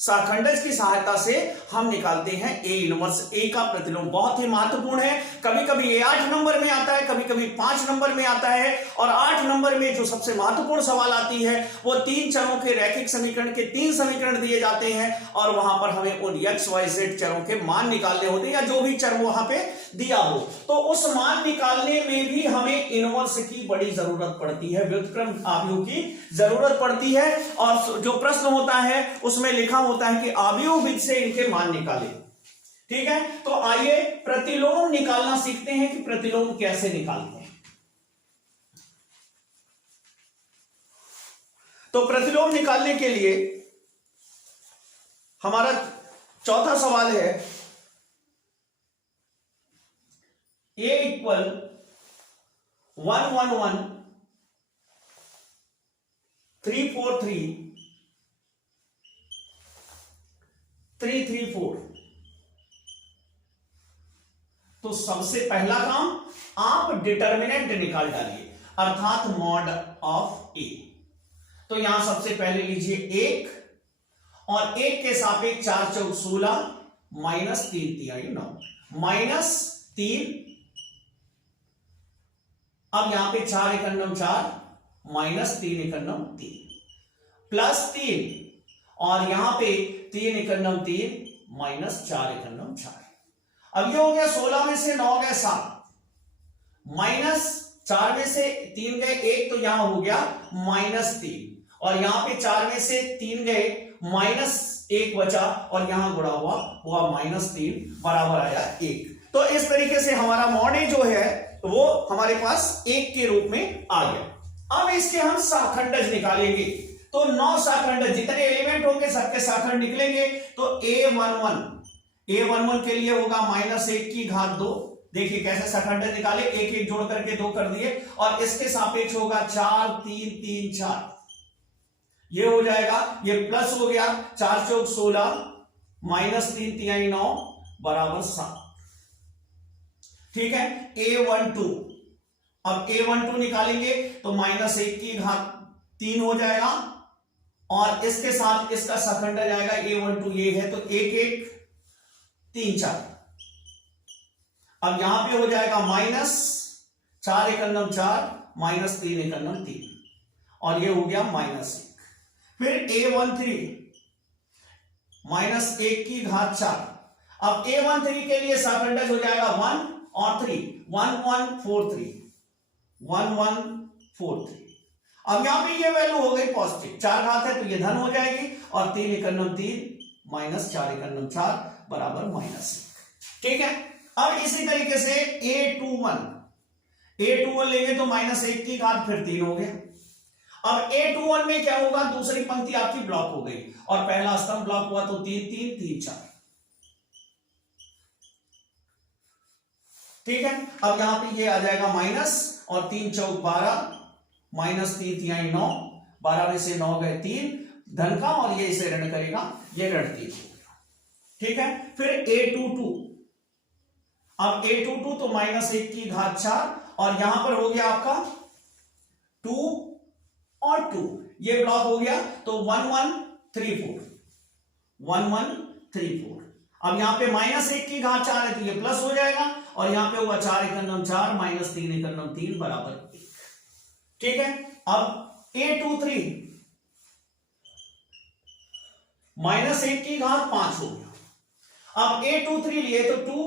सहखंडज की सहायता से हम निकालते हैं ए इनवर्स। ए का प्रतिलोम बहुत ही महत्वपूर्ण है, कभी कभी ये 8 नंबर में आता है, कभी कभी 5 नंबर में आता है। और 8 नंबर में जो सबसे महत्वपूर्ण सवाल आती है वो 3 चरों के रैखिक समीकरण के 3 समीकरण दिए जाते हैं और वहां पर हमें उन एक्स वाई जेड चरों के मान निकालने होते हैं या जो भी चर वहां पे दिया हो, तो उस मान निकालने में भी हमें इनवर्स की बड़ी जरूरत पड़ती है, व्युत्क्रम अवयव की जरूरत पड़ती है। और जो प्रश्न होता है उसमें लिखा होता है कि अवयव विधि से इनके मान निकाले। ठीक है, तो आइए प्रतिलोम निकालना सीखते हैं कि प्रतिलोम कैसे निकालते हैं। तो प्रतिलोम निकालने के लिए हमारा चौथा सवाल है A इक्वल 1 1 1 3 4 3 3 3 4। तो सबसे पहला काम आप डिटर्मिनेंट निकाल डालिए, अर्थात मॉड ऑफ ए। तो यहां सबसे पहले लीजिए 1 और 1 के सापेक्ष 4 चौक 16 -3 3 9 -3। अब यहां पे 4 एकन्नम 4 -3 एकन्नम 3 +3 और यहां पे 3 एकन्नम 3 -4 एकन्नम 4। अब ये हो गया 16 में से 9 गए 7 -4 में से 3 गए 1, तो यहां हो गया -3 और यहां पे 4 में से 3 गए -1 बचा और यहां गुणा हुआ -3 बराबर आया 1। तो इस तरीके से हमारा मॉड ए जो है वो हमारे पास 1 के रूप में आ गया। अब इसके हम सहखंडज निकालेंगे, तो 9 सहखंडज जितने एलिमेंट होंगे सबके सहखंड निकलेंगे। तो A11 के लिए होगा -1 की घात 2। देखिए कैसे सहखंडज निकाले, 1 1 जोड़ करके 2 कर दिए और इसके सापेक्ष होगा 4 3 3 4। ये हो जाएगा, ये प्लस हो गया, 4 चौक 16 माइनस 3 तिहाई 9 बराबर 7। ठीक है, A12, अब A12 निकालेंगे तो माइनस 1 की घात 3 हो जाएगा और इसके साथ इसका सखंड आ जाएगा A12, ये है तो 1 1 3 4। अब यहां पे हो जाएगा माइनस 4 एकन्नम 4 माइनस 3 एकन्नम 3 और ये हो गया माइनस 1। फिर A13 माइनस 1 की घात 4। अब A13 के लिए सखंडज हो जाएगा 1 और 3, 1 1 4 3 1 1 4 3। अब यहां पे ये वैल्यू हो गई पॉजिटिव, 4 घात है तो ये धन हो जाएगी और 3 एकन्नम 3 माइनस 4 एकन्नम 4 बराबर माइनस 1। ठीक है, अब इसी तरीके से A21 लेंगे तो माइनस 1 की घात फिर 3 हो गया। अब A21 में क्या होगा, दूसरी पंक्ति आपकी ब्लॉक हो गई और पहला स्तंभ ब्लॉक हुआ तो 3 3 3 4। ठीक है, अब यहां पे ये आ जाएगा माइनस और 3 चौक 12 माइनस 3 तिहाई 9, 12 में से 9 गए 3 धन का और ये इसे ऋण करेगा, ये ऋण 3। ठीक है, फिर A22, अब A22 तो माइनस 1 की घात 4 और यहां पर हो गया आपका 2 और 2, ये ब्लॉक हो गया तो 1 1 3 4 1 1 3 4। अब यहां पे माइनस 1 की घात 4 है तो ये प्लस हो जाएगा और यहां पे होगा 4 एकन्नम 4 माइनस 3 एकन्नम 3 बराबर 1। ठीक है, अब A23 माइनस 1 की घात 5 हो गया। अब A23 लिए तो 2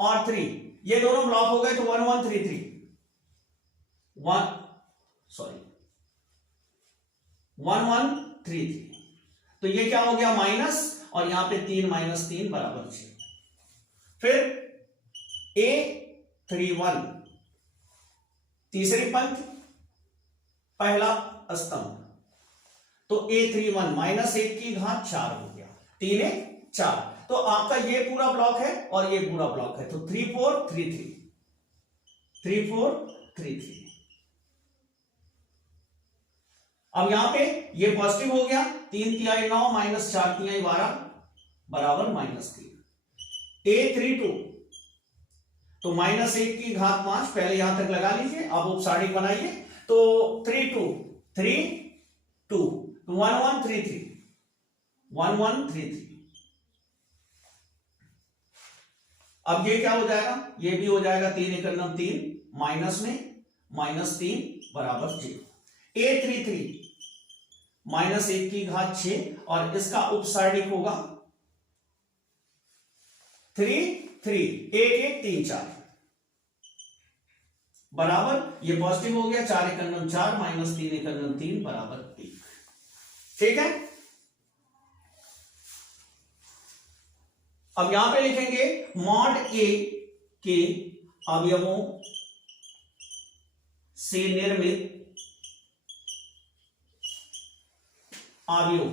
और 3, ये दोनों ब्लॉक हो गए तो 1 1 3 3 1 1 3 3, तो ये क्या हो गया माइनस और यहां पे 3 माइनस 3 बराबर 6। फिर A31 तीसरी पंक्ति पहला स्तंभ तो A31 माइनस 1 की घात 4 हो गया, 3 1 4, तो आपका ये पूरा ब्लॉक है और ये पूरा ब्लॉक है तो 3 4 3 3 3 4 3 3। अब यहां पे ये पॉजिटिव हो गया, 3 तिहाई 9 माइनस 4 तिहाई 12 बराबर माइनस 3। A32 तो माइनस 1 की घात 5, पहले यहां तक लगा लीजिए, अब उपसारिक बनाइए तो 3 2 3 2 तो 1 1 3 3 1 1 3 3। अब ये क्या हो जाएगा, ये भी हो जाएगा 3 एकन्नम 3 माइनस में माइनस 3 बराबर 0। A33 माइनस 1 की घात 6 और इसका उपसारणिक होगा 3 3 1 1 3 4 बराबर, ये पॉजिटिव हो गया, 4 एकन्नम 4 माइनस 3 एकन्नम 3 बराबर 1। ठीक है, अब यहां पे लिखेंगे मॉड A के अवयवों से निर्मित अवयव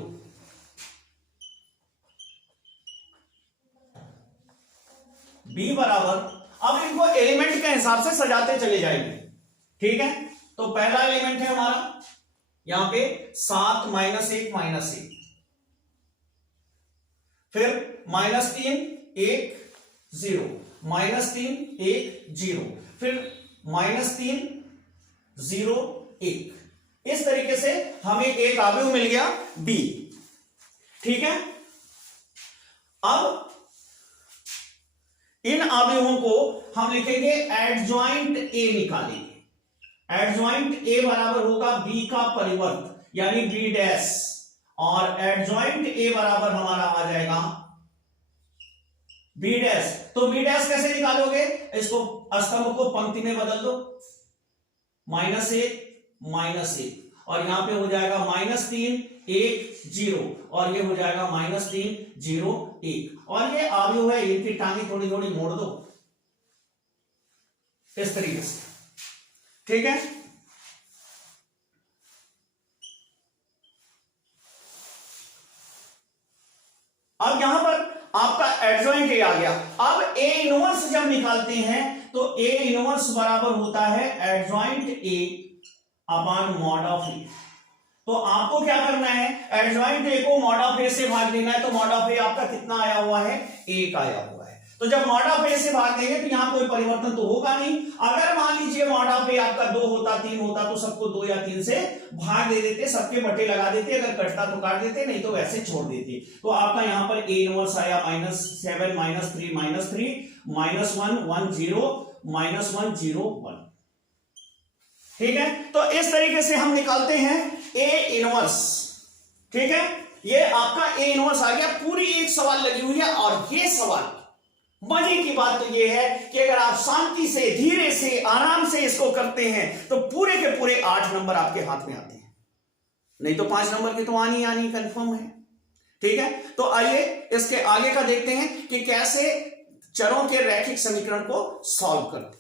B बराबर, अब इनको एलिमेंट के हिसाब से सजाते चले जाएंगे। ठीक है, तो पहला एलिमेंट है हमारा यहां पे 7 माइनस 1 माइनस 1, फिर माइनस 3 1 0 माइनस 3 1 0, फिर माइनस 3 0 1। इस तरीके से हमें एक अवयव मिल गया B। ठीक है, अब इन अवयवों को हम लिखेंगे एडजॉइंट A निकालेंगे। एडजॉइंट A बराबर होगा B का परिवर्त यानी B डैश, और एडजॉइंट A बराबर हमारा आ जाएगा B डैश। तो B डैश कैसे निकालोगे, इसको स्तंभ को पंक्ति में बदल दो, माइनस 1 और यहां पे हो जाएगा माइनस 3 1 0 और ये हो जाएगा माइनस 3 0 1, और ये अवयव है, इनकी टांगे थोड़ी थोड़ी मोड़ दो इस तरीके से। ठीक है, अब यहां पर आपका एडजॉइंट A आ गया। अब A इनवर्स जब निकालते हैं तो A इनवर्स बराबर होता है adjoint A upon mod of A। तो आपको क्या करना है, एडजॉइंट ए को मॉड ऑफ ए से भाग देना है। तो मॉड ऑफ ए आपका कितना आया हुआ है, 1 आया हुआ है। तो जब मॉड ऑफ ए से भाग देंगे तो यहां कोई परिवर्तन तो होगा नहीं। अगर मान लीजिए मॉड ऑफ ए आपका 2 होता, 3 होता, तो सबको 2 या 3 से भाग दे देते, सबके बटे लगा देते, अगर कटता तो काट देते, नहीं तो वैसे छोड़ देते। तो आपका यहां पर ए इनवर्स आया -7 -3 -1 1 0 -1 0 1। ठीक है, तो इस तरीके से हम निकालते हैं ए इनवर्स। ठीक है, ये आपका ए इनवर्स आ गया। पूरी एक सवाल लगी हुई है, और ये सवाल मजे की बात तो ये है कि अगर आप शांति से, धीरे से, आराम से इसको करते हैं तो पूरे के पूरे 8 नंबर आपके हाथ में आते हैं, नहीं तो 5 नंबर की तो आनी आनी कंफर्म है। ठीक है, तो आइए इसके आगे का देखते हैं कि कैसे चरों के रैखिक समीकरण को सॉल्व करते।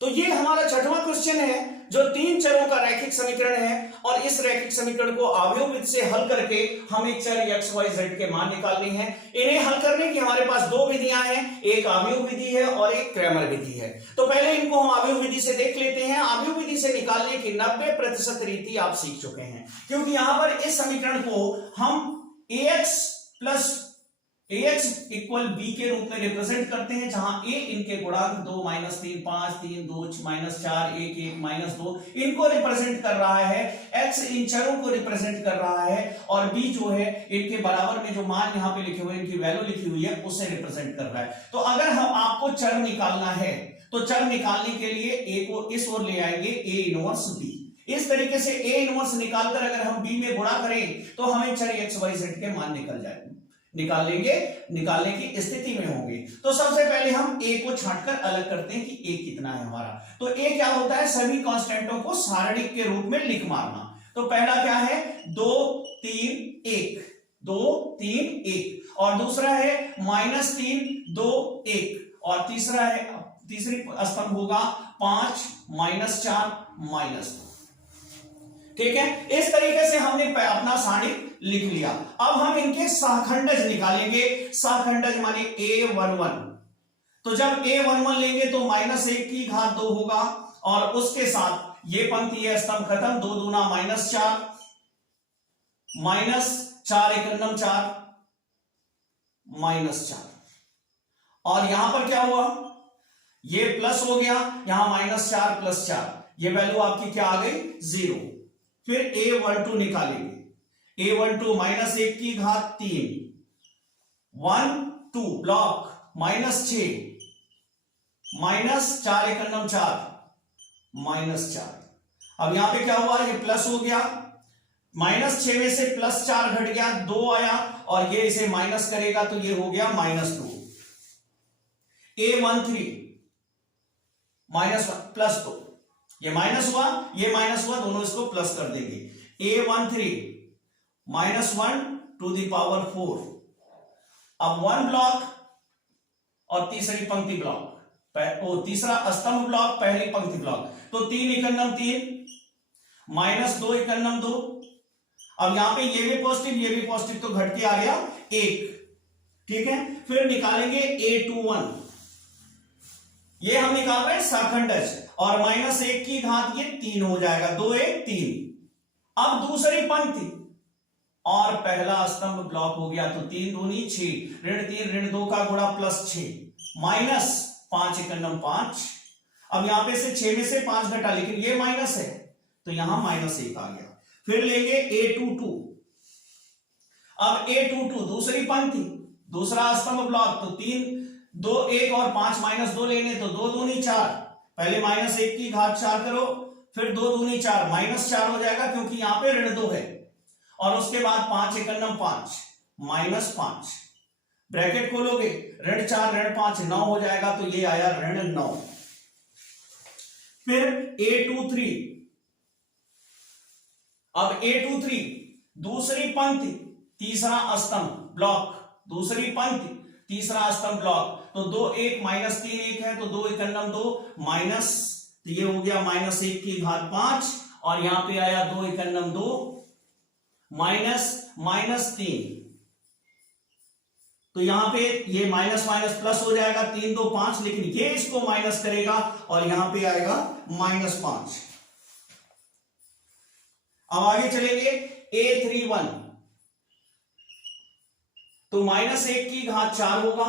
तो ये हमारा 6वां क्वेश्चन है जो 3 चरों का रैखिक समीकरण है, और इस रैखिक समीकरण को अवयव विधि से हल करके हमें चर x y z के मान निकालने हैं। इन्हें हल करने की हमारे पास 2 विधियां हैं, एक अवयव विधि है और एक क्रैमर विधि है। तो पहले इनको हम अवयव विधि से देख लेते हैं। अवयव विधि से निकालने की 90% रीति आप सीख चुके हैं, क्योंकि यहां पर इस समीकरण को हम ax इक्वल b के रूप में रिप्रेजेंट करते हैं, जहां a इनके गुणांक 2 -3 5 3 2 -4 1 1 -2 इनको रिप्रेजेंट कर रहा है, x इन चरों को रिप्रेजेंट कर रहा है, और b जो है इनके बराबर में जो मान यहां पे लिखे हुए, इनकी वैल्यू लिखी हुई है, उसे रिप्रेजेंट कर रहा है। तो अगर हम आपको चर निकालना है तो चर निकालने के लिए a को इस ओर ले आएंगे, a इनवर्स b। इस तरीके से a इनवर्स निकालकर अगर हम b में गुणा करें तो हमें चर x y z के मान निकालने की स्थिति में होंगे। तो सबसे पहले हम a को छांटकर अलग करते हैं कि a कितना है हमारा। तो a क्या होता है, सभी कांस्टेंटों को सारणिक के रूप में लिख मारना। तो पहला क्या है, 2 3 1 2 3 1, और दूसरा है -3 2 1, और तीसरा है, तीसरी स्तंभ होगा 5 -4 -2। ठीक है, इस तरीके से हमने अपना सारणिक लिख लिया। अब हम इनके सहखंडज निकालेंगे। सहखंडज माने a11। तो जब a11 लेंगे तो -1 की घात 2 होगा, और उसके साथ ये पंक्ति है स्तंभ खत्म, 2 दूना -4 -4 एकन्नम 4 -4, और यहां पर क्या हुआ, ये प्लस हो गया, यहां -4 + 4, ये वैल्यू आपकी क्या आ गई, 0। फिर a12 निकालेंगे, a12 -1 की घात 3 1 2 ब्लॉक -6 -4 एकन्नम 4 -4। अब यहां पे क्या हुआ, ये प्लस हो गया, -6 में से +4 घट गया, 2 आया, और ये इसे माइनस करेगा तो ये हो गया -2। a13 -1 +2, ये माइनस हुआ, ये माइनस हुआ, दोनों इसको प्लस कर देंगे। a13 -1 to the power 4। अब 1 ब्लॉक और तीसरी पंक्ति ब्लॉक, तीसरा स्तंभ ब्लॉक, पहली पंक्ति ब्लॉक, तो 3 एकन्नम 3 -2 एकन्नम 2। अब यहां पे ये भी पॉजिटिव, तो घट के आ गया 1। ठीक है, फिर निकालेंगे a21, ये हम निकाल रहे हैं सहखंडज, और -1 की घात ये 3 हो जाएगा, 2 1 3। अब दूसरी पंक्ति और पहला स्तंभ ब्लॉक हो गया, तो 3 दूनी 6, -3 -2 का गुणा +6 -5 एकन्नम 5। अब यहां पे से 6 में से 5 घटा, लेकिन ये माइनस है तो यहां -1 आ गया। फिर लेंगे a22। अब a22 दूसरी पंक्ति, दूसरा स्तंभ ब्लॉक, तो 3 2 1 और 5 -2 लेने, तो 2 दूनी 4, पहले -1 की घात 4 करो, फिर 2 दूनी 4 -4 हो जाएगा, क्योंकि यहां पे -2 है, और उसके बाद 5 एकन्नम 5 -5, ब्रैकेट खोलोगे, -4 -5 9 हो जाएगा, तो ये आया -9। फिर a23, अब a23 दूसरी पंक्ति, तीसरा स्तंभ ब्लॉक, दूसरी पंक्ति, तीसरा स्तंभ ब्लॉक, तो 2 1 -3 1 है, तो 2 एकन्नम 2 माइनस, तो ये हो गया -1 की घात 5, और यहां पे आया 2 एकन्नम 2 -3, तो यहां पे ये माइनस प्लस हो जाएगा, 3 2 5, लेकिन ये इसको माइनस करेगा और यहां पे आएगा -5। अब आगे चलेंगे A31, तो -1 की घात 4 होगा।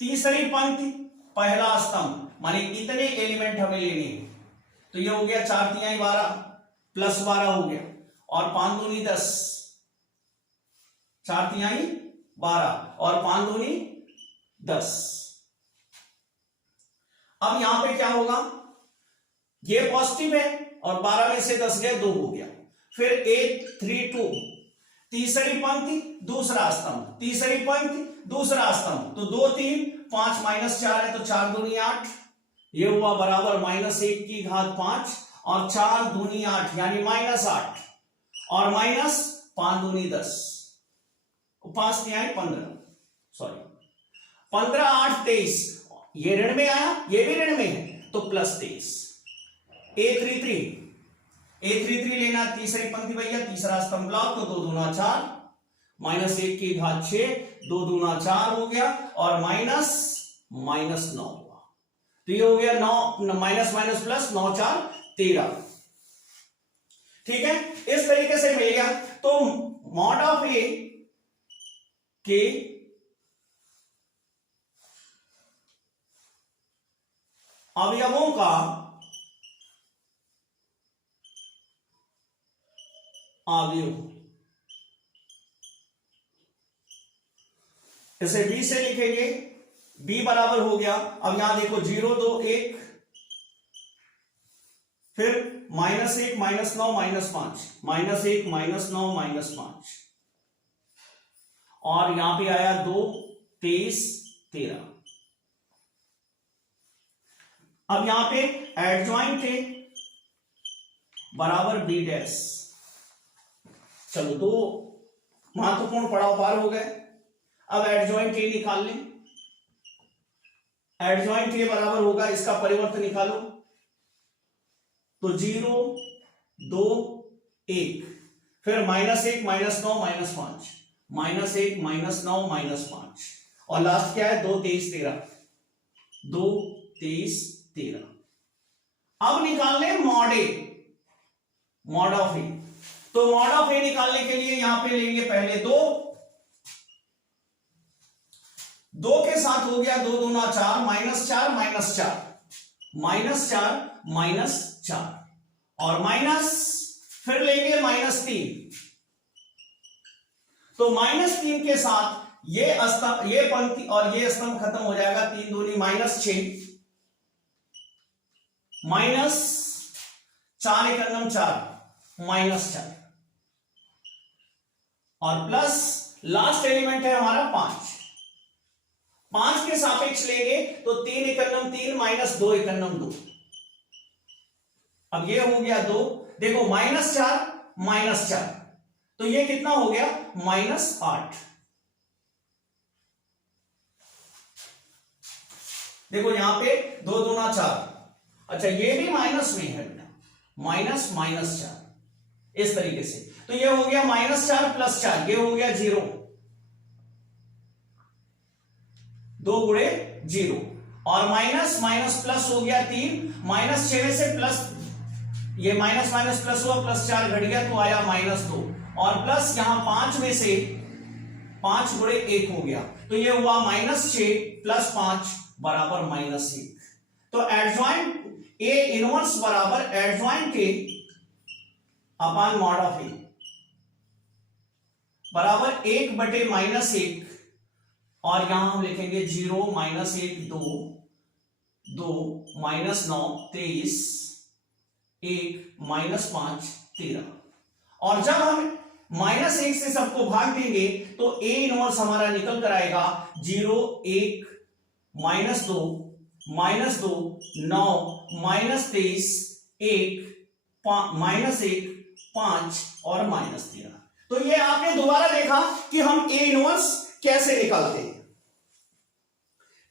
तीसरी पंक्ति पहला स्तंभ, माने इतने एलिमेंट हमें लेने हैं, तो ये हो गया 4 तिहाई 12 प्लस 12 हो गया, और 5 दूनी 10, 4 तिहाई 12 और 5 दूनी 10। अब यहां पे क्या होगा, ये पॉजिटिव है और 12 में से 10 गया, 2 हो गया। फिर 832, तीसरी पंक्ति दूसरा स्तंभ, तीसरी पंक्ति दूसरा स्तंभ, तो 2 3 5 -4 है, तो 4 दूनी 8, ये हुआ बराबर -1 की घात 5 और 4 दूनी 8 यानी -8 और -5 दूनी 10, 5 तिहाई 15, सॉरी 15 8 23, ये ऋण में आया, ये भी ऋण में है, तो +23। A33 लेना, तीसरी पंक्ति भैया तीसरा स्तंभ ब्लॉक, तो 2 दूना 4, -1 की घात 6, 2 दूना 4 हो गया और -9 हुआ, तो ये हो गया 9 माइनस माइनस प्लस 9 4 13। ठीक है, इस तरीके से मिल गया। तो मॉड ऑफ ए के अवयवों का अवयव, इसे बी से लिखेंगे, बी बराबर हो गया, अब यहां देखो 0 2 1, फिर -1 -9 -5, -1 -9 -5, और यहां पे आया 2 23 13। अब यहां पे एडजॉइंट थे बराबर बी डैश। चलो, दो महत्वपूर्ण पड़ाव पार हो गए। अब एडजॉइंट ए निकाल लें। एडजॉइंट ए बराबर होगा, इसका परिवर्तन निकालो, तो 0 2 1, फिर -1 -9 -5, -1 -9 -5, और लास्ट क्या है 2 23 13, 2 23 13। अब निकाल लें मॉड ए, मॉड ऑफ ए। तो मॉड ऑफ ए निकालने के लिए यहां पे लेंगे पहले 2 के साथ हो गया 2 दूना 4, -4 -4 और माइनस, फिर लेंगे -3, तो -3 के साथ ये पंक्ति और ये स्तंभ खत्म हो जाएगा, 3 दूनी -6, -4 एकन्नम 4 -4, और प्लस लास्ट एलिमेंट है हमारा 5 के सापेक्ष लेंगे तो 3 एकन्नम 3 -2 एकन्नम 2। अब ये हो गया 2, देखो -4 तो ये कितना हो गया -8। देखो यहां पे 2 दूना 4, अच्छा ये भी माइनस में है, -4, इस तरीके से। तो ये हो गया -4 + 4, ये हो गया 0, 2 गुणे 0, और माइनस माइनस प्लस हो गया 3, -6 में से प्लस, ये माइनस माइनस प्लस हुआ, +4 घट गया तो आया -2, और प्लस यहां 5 में से 5 गुणे 1 हो गया, तो ये हुआ -6 + 5 बराबर -1। तो एडजॉइंट ए इनवर्स बराबर adjoint A upon mod of A बराबर 1/-1, और यहां हम लिखेंगे 0 -1 2 2 -9 23 1 -5 13, और जब हम -1 से सबको भाग देंगे तो ए इनवर्स हमारा निकल कर आएगा 0 1 -2 -2 9 -23 1 -1 5 और -13। तो ये आपने दोबारा देखा कि हम ए इनवर्स कैसे निकालते हैं।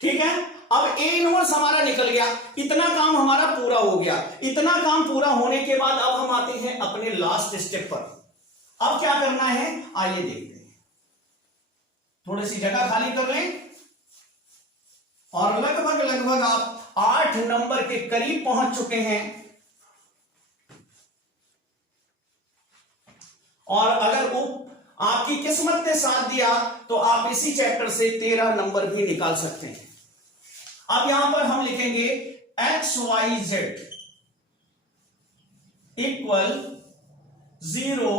ठीक है, अब ए इनवर्स हमारा निकल गया, इतना काम हमारा पूरा हो गया। इतना काम पूरा होने के बाद अब हम आते हैं अपने लास्ट स्टेप पर। अब क्या करना है आइए देखते हैं। थोड़ी सी जगह खाली कर लें, और लगभग आप 8 नंबर के करीब पहुंच चुके हैं। और अगर आपकी किस्मत ने साथ दिया तो आप इसी चैप्टर से 13 नंबर भी निकाल सकते हैं। अब यहां पर हम लिखेंगे XYZ इक्वल 0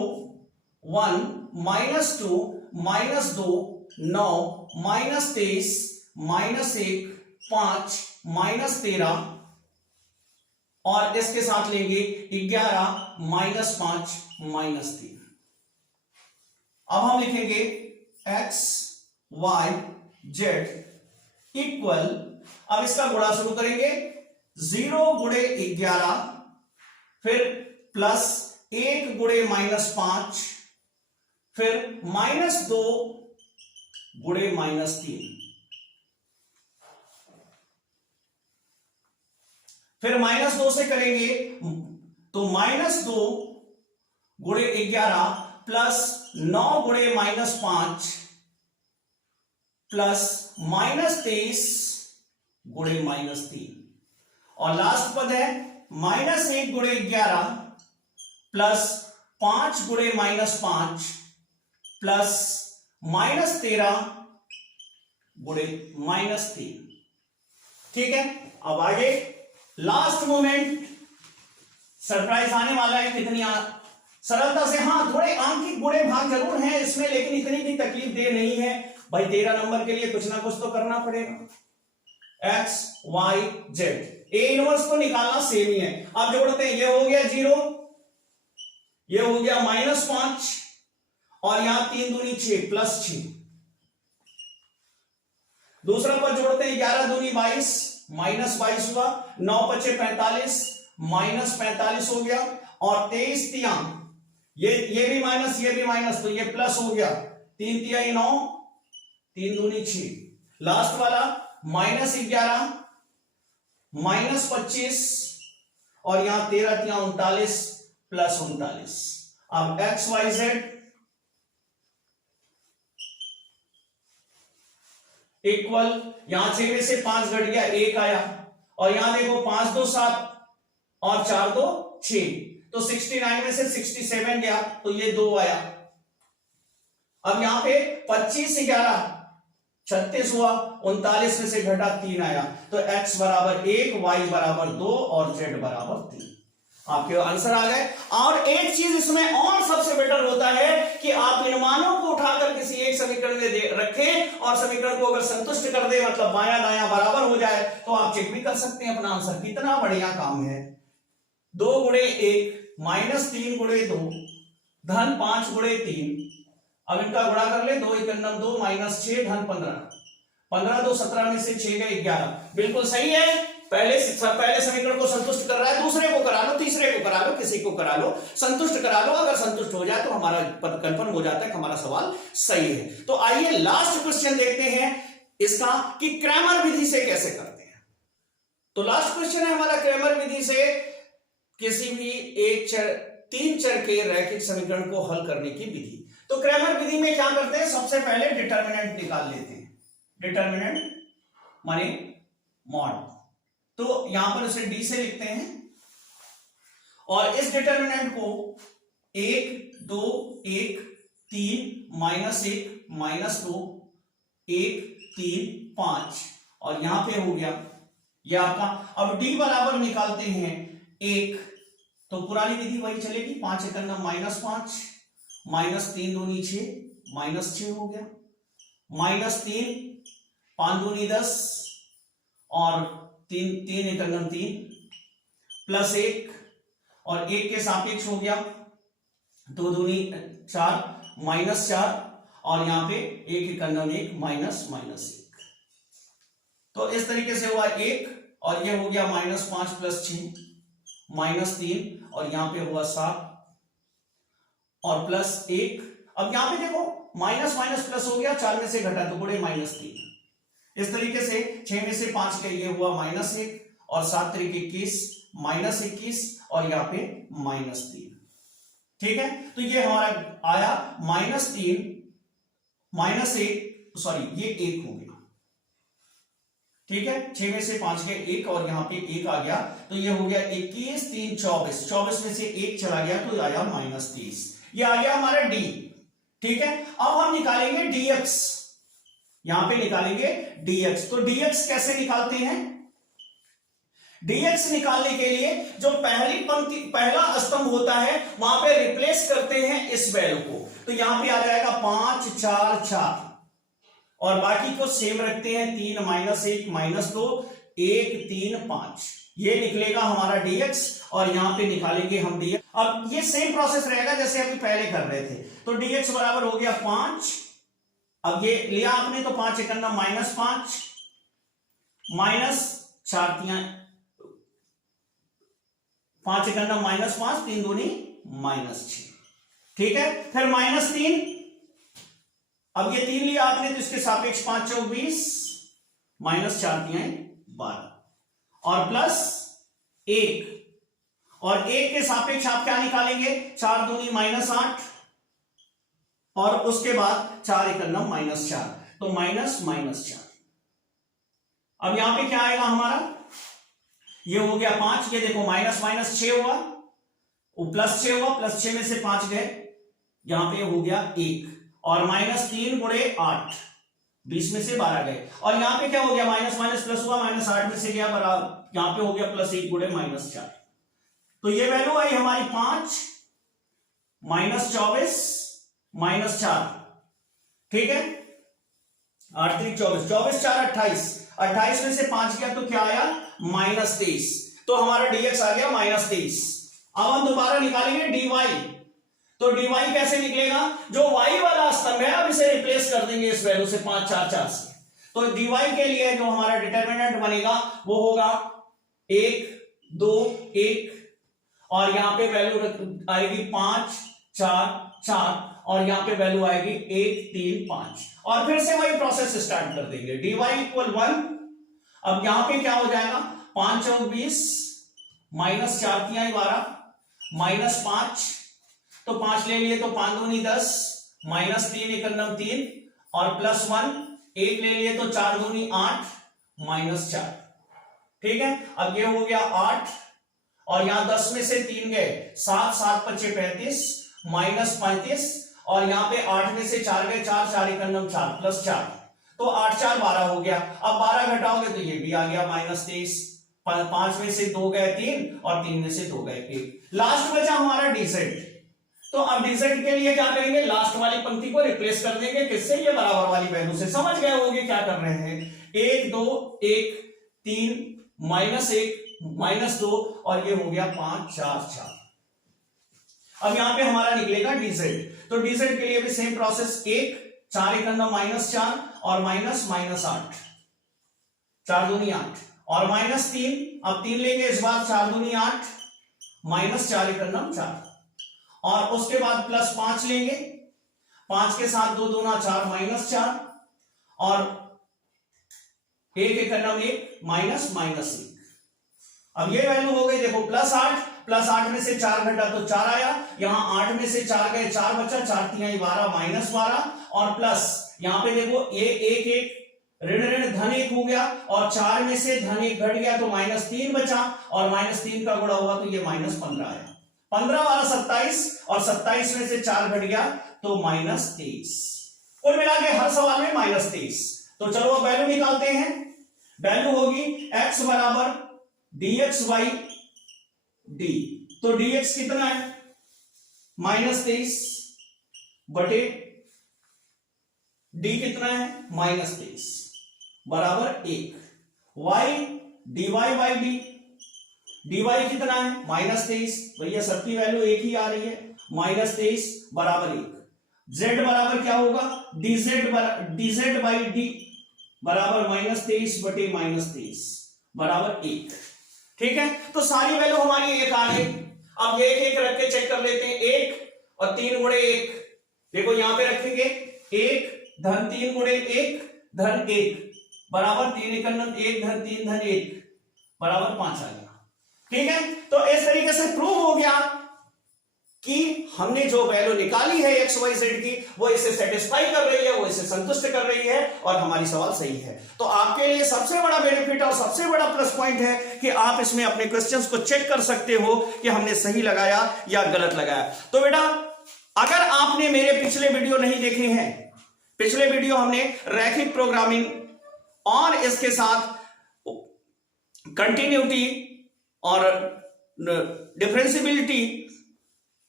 1 -2 -2 9 -23 -1 5 -13 और इसके साथ लेंगे 11 -5 -3। अब हम लिखेंगे XYZ इक्वल, अब इसका गुणा शुरू करेंगे, 0 गुणे 11 फिर प्लस 1 गुणे -5 फिर -2 गुणे -3 फिर -2 से करेंगे तो -2 गुणे 11 प्लस 9 गुणे -5 प्लस -23 गुणे -3 और लास्ट पद है -1 गुणे 11 प्लस 5 गुणे -5 प्लस -13 गुणे -3। ठीक है, अब आगे लास्ट मोमेंट सरप्राइज आने वाला है। कितनी सरलता से, हाँ थोड़े आंकिक गुणे भाग जरूर हैं इसमें, लेकिन इतनी भी तकलीफ दे नहीं है भाई। 13 नंबर के लिए कुछ ना कुछ तो करना पड़ेगा। XYZ ए इनवर्स तो निकालना सेम ही है। अब जोड़ते हैं, ये हो गया 0, ये हो गया -5 और यहां 3 दूनी 6 प्लस 6। दूसरा पद जोड़ते हैं, 11 दूनी 22 -22 हुआ, 9 पचे 45 -45 हो गया और 23 तिया, ये भी माइनस ये भी माइनस, तो ये प्लस हो गया, 3 तिहाई 9 3 दूनी 6। लास्ट वाला -11 -25 और यहां 13 तिया 39 प्लस 39। अब XYZ इक्वल, यहां 6 में से 5 घट गया, 1 आया और यहां देखो 5 2 7 और 4 2 6, तो 69 में से 67 गया तो ये 2 आया। अब यहां पे 25 11 36 हुआ, 39 में से घटा 3 आया, तो x बराबर 1, y बराबर 2 और z बराबर 3। आपके आंसर आ गए। और एक चीज इसमें और सबसे बेटर होता है कि आप इन मानों को उठाकर किसी एक समीकरण में रखें और समीकरण को अगर संतुष्ट कर दे, मतलब बायां दायां बराबर हो जाए, तो आप चेक भी कर सकते हैं अपना आंसर। कितना बढ़िया काम है। 2 गुणे 1 -3 गुणे 2 धन 5 गुणे 3। अब इनका गुणा कर ले, 2 × 2 -6 धन 15, 15 2 17 में से 6 गए 11। बिल्कुल सही है। पहले समीकरण को संतुष्ट कर रहा है, दूसरे को करा लो, तीसरे को करा लो, किसी को करा लो, संतुष्ट करा लो। अगर संतुष्ट हो जाए तो हमारा कंफर्म हो जाता है कि हमारा सवाल सही है। तो आइए लास्ट क्वेश्चन देखते हैं इसका कि क्रैमर विधि से कैसे करते हैं। तो लास्ट क्वेश्चन है हमारा क्रैमर विधि से किसी भी एक 3 चर के रैखिक समीकरण को हल करने की विधि। तो क्रैमर विधि में क्या करते हैं, सबसे पहले डिटर्मिनेंट निकाल लेते हैं। डिटर्मिनेंट माने मॉड, तो यहां पर उसे डी से लिखते हैं और इस डिटर्मिनेंट को 1 2 1 3 -1 -2 1 3 5 और यहां पे हो गया ये आपका। अब डी बराबर निकालते हैं 1, तो पुरानी विधि वही चलेगी, 5 × 5 -3 दूनी 6 -6 हो गया, -3 5 दूनी 10 और 3 3 × 3 प्लस 1 और 1 के सापेक्ष हो गया, 2 दूनी 4 -4 और यहां पे 1 × 1 -1। तो इस तरीके से हुआ 1 और ये हो गया -5 + 6 -3 और यहां पे हुआ 7 और प्लस 1। अब यहां पे देखो माइनस माइनस प्लस हो गया, 4 में से घटा तो गुणे -3। इस तरीके से 6 में से 5 के ये हुआ -1 और 7 × 21 -21 और यहाँ पे -3। ठीक है, तो ये हमारा आया -3 -1 सॉरी ये 1 हो गया। ठीक है, 6 में से 5 के 1 और यहाँ पे 1 आ गया, तो ये हो गया 21 3 24, 24 में से 1 चला गया तो आया -30। ये आ गया हमारा डी। ठीक है, अब हम निकालेंगे dx, यहां पे निकालेंगे dx। तो dx कैसे निकालते हैं? dx निकालने के लिए जो पहली पंक्ति पहला स्तंभ होता है वहां पे रिप्लेस करते हैं इस वैल्यू को। तो यहां पे आ जाएगा 5 4 4 और बाकी को सेम रखते हैं, 3 -1 -2 1 3 5, ये निकलेगा हमारा dx और यहां पे निकालेंगे हम dx। अब ये सेम प्रोसेस रहेगा जैसे अभी पहले कर रहे थे। तो dx बराबर हो गया 5, अब ये लिया आपने तो 5 × -5 -4 5 × -5 3 दूनी -6। ठीक है, फिर -3, अब ये 3 लिया आपने तो इसके सापेक्ष 5 × 20 -4 12 और +1, और 1 के सापेक्ष आप क्या निकालेंगे? 4 दूनी -8 और उसके बाद 4 × -4 तो -4। अब यहां पे क्या आएगा हमारा? ये हो गया 5, ये देखो -6 हुआ, +6 हुआ, +6 में से 5 गए, यहां पे हो गया 1 और -3 × 8 20 में से 12 गए, और यहां पे क्या हो गया? माइनस प्लस हुआ, -8 में से गया बराबर, यहां पे हो गया +1 × -4। तो ये वैल्यू आई हमारी 5 -24 -4। ठीक है, 8 3 24, 24 4 28, 28 में से 5 गया तो क्या आया? -23। तो हमारा dx आ गया -23। अब हम दोबारा निकालेंगे dy। तो dy कैसे निकलेगा? जो y वाला स्तंभ है अब इसे रिप्लेस कर देंगे इस वैल्यू से 5 4 4 से। तो dy के लिए जो हमारा डिटर्मिनेंट बनेगा वो होगा 1 2 1 और यहां पे वैल्यू आएगी 5 4 4 और यहां पे वैल्यू आएगी 1 3 5 और फिर से वही प्रोसेस स्टार्ट कर देंगे। dy = 1। अब यहां पे क्या हो जाएगा? 5 × 20 -4 × 12 -5, तो 5 ले लिए तो 5 दूनी 10 -3 × 3 और +1, 1 ले लिए तो 4 दूनी 8 -4। ठीक है, अब ये हो गया 8 और यहां 10 में से 3 गए, 7 7 5 35 -35 और यहां पे 8 में से 4 गए, 4 4 × 4 +4, तो 8 4 12 हो गया। अब 12 घटाओगे तो ये भी आ गया -23, 5 में से 2 गए 3 और 3 में से 2 गए 1, लास्ट बचा हमारा dz। तो अब dz के लिए क्या करेंगे? लास्ट वाली पंक्ति को रिप्लेस कर देंगे किससे? ये बराबर वाली वैल्यू से। समझ गए होंगे क्या कर रहे हैं? 1 2 1 3 -1 -2 और ये हो गया 5 4 4। अब यहां पे हमारा निकलेगा dz। तो dz के लिए भी सेम प्रोसेस, 1 4 × -4 और -8, 4 दूनी 8 और -3, अब 3 लेंगे इस बार, 4 दूनी 8 -4 × 4 और उसके बाद +5 लेंगे, 5 के साथ 2 दूना 4 -4 और 1 × 1 -1। अब ये वैल्यू हो गई देखो +8 में से 4 घटा तो 4 आया, यहां 8 में से 4 गए 4 बचा, 4 3 12 -12 और प्लस यहां पे देखो 1 1 ऋण धन 1 हो गया और 4 में से धन 1 घट गया तो -3 बचा और -3 का गुणा हुआ तो ये -15 आया। 15 12 27 और 27 में से 4 घट गया तो -23। कुल मिला के हर सवाल में -23। तो चलो अब वैल्यू निकालते हैं। वैल्यू होगी x बराबर dx/d। तो dx कितना है? -23 बटे d कितना है? -23 बराबर 1। y dy/d, dy कितना है? -23, भैया सबकी वैल्यू एक ही आ रही है, -23 बराबर 1। z बराबर क्या होगा? dz/d बराबर -23 बटे -23 बराबर 1। ठीक है, तो सारी वैल्यू हमारी एक आ गई। अब एक एक रख के चेक कर लेते हैं। 1 और 3 × 1, देखो यहां पे रखेंगे 1 धन 3 × 1 धन 1 बराबर 3 × 1 धन 3 धन 1 बराबर 5 आ गया। ठीक है, तो इस तरीके से प्रूव हो गया कि हमने जो वैल्यू निकाली है एक्स वाई जेड की वो इसे सेटिस्फाई कर रही है, वो इसे संतुष्ट कर रही है और हमारी सवाल सही है। तो आपके लिए सबसे बड़ा बेनिफिट और सबसे बड़ा प्लस पॉइंट है कि आप इसमें अपने क्वेश्चंस को चेक कर सकते हो कि हमने सही लगाया या गलत लगाया। तो बेटा अगर आपने मेरे पिछले वीडियो नहीं देखे हैं, पिछले वीडियो हमने रैखिक प्रोग्रामिंग और इसके साथ कंटिन्यूटी और डिफरेंशियबिलिटी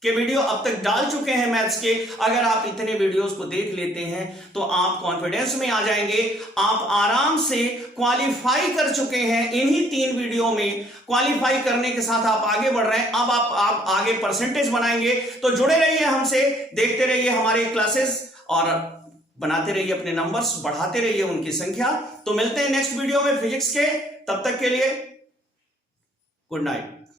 के वीडियो अब तक डाल चुके हैं मैथ्स के। अगर आप इतने वीडियोस को देख लेते हैं तो आप कॉन्फिडेंस में आ जाएंगे, आप आराम से क्वालिफाई कर चुके हैं। इन्हीं 3 वीडियो में क्वालिफाई करने के साथ आप आगे बढ़ रहे हैं। अब आप आगे परसेंटेज बनाएंगे। तो जुड़े रहिए हमसे, देखते रहिए हमारे क्लासेस और बनाते रहिए अपने नंबर्स, बढ़ाते रहिए उनकी संख्या। तो मिलते हैं नेक्स्ट वीडियो में फिजिक्स के, तब तक के लिए गुड नाइट।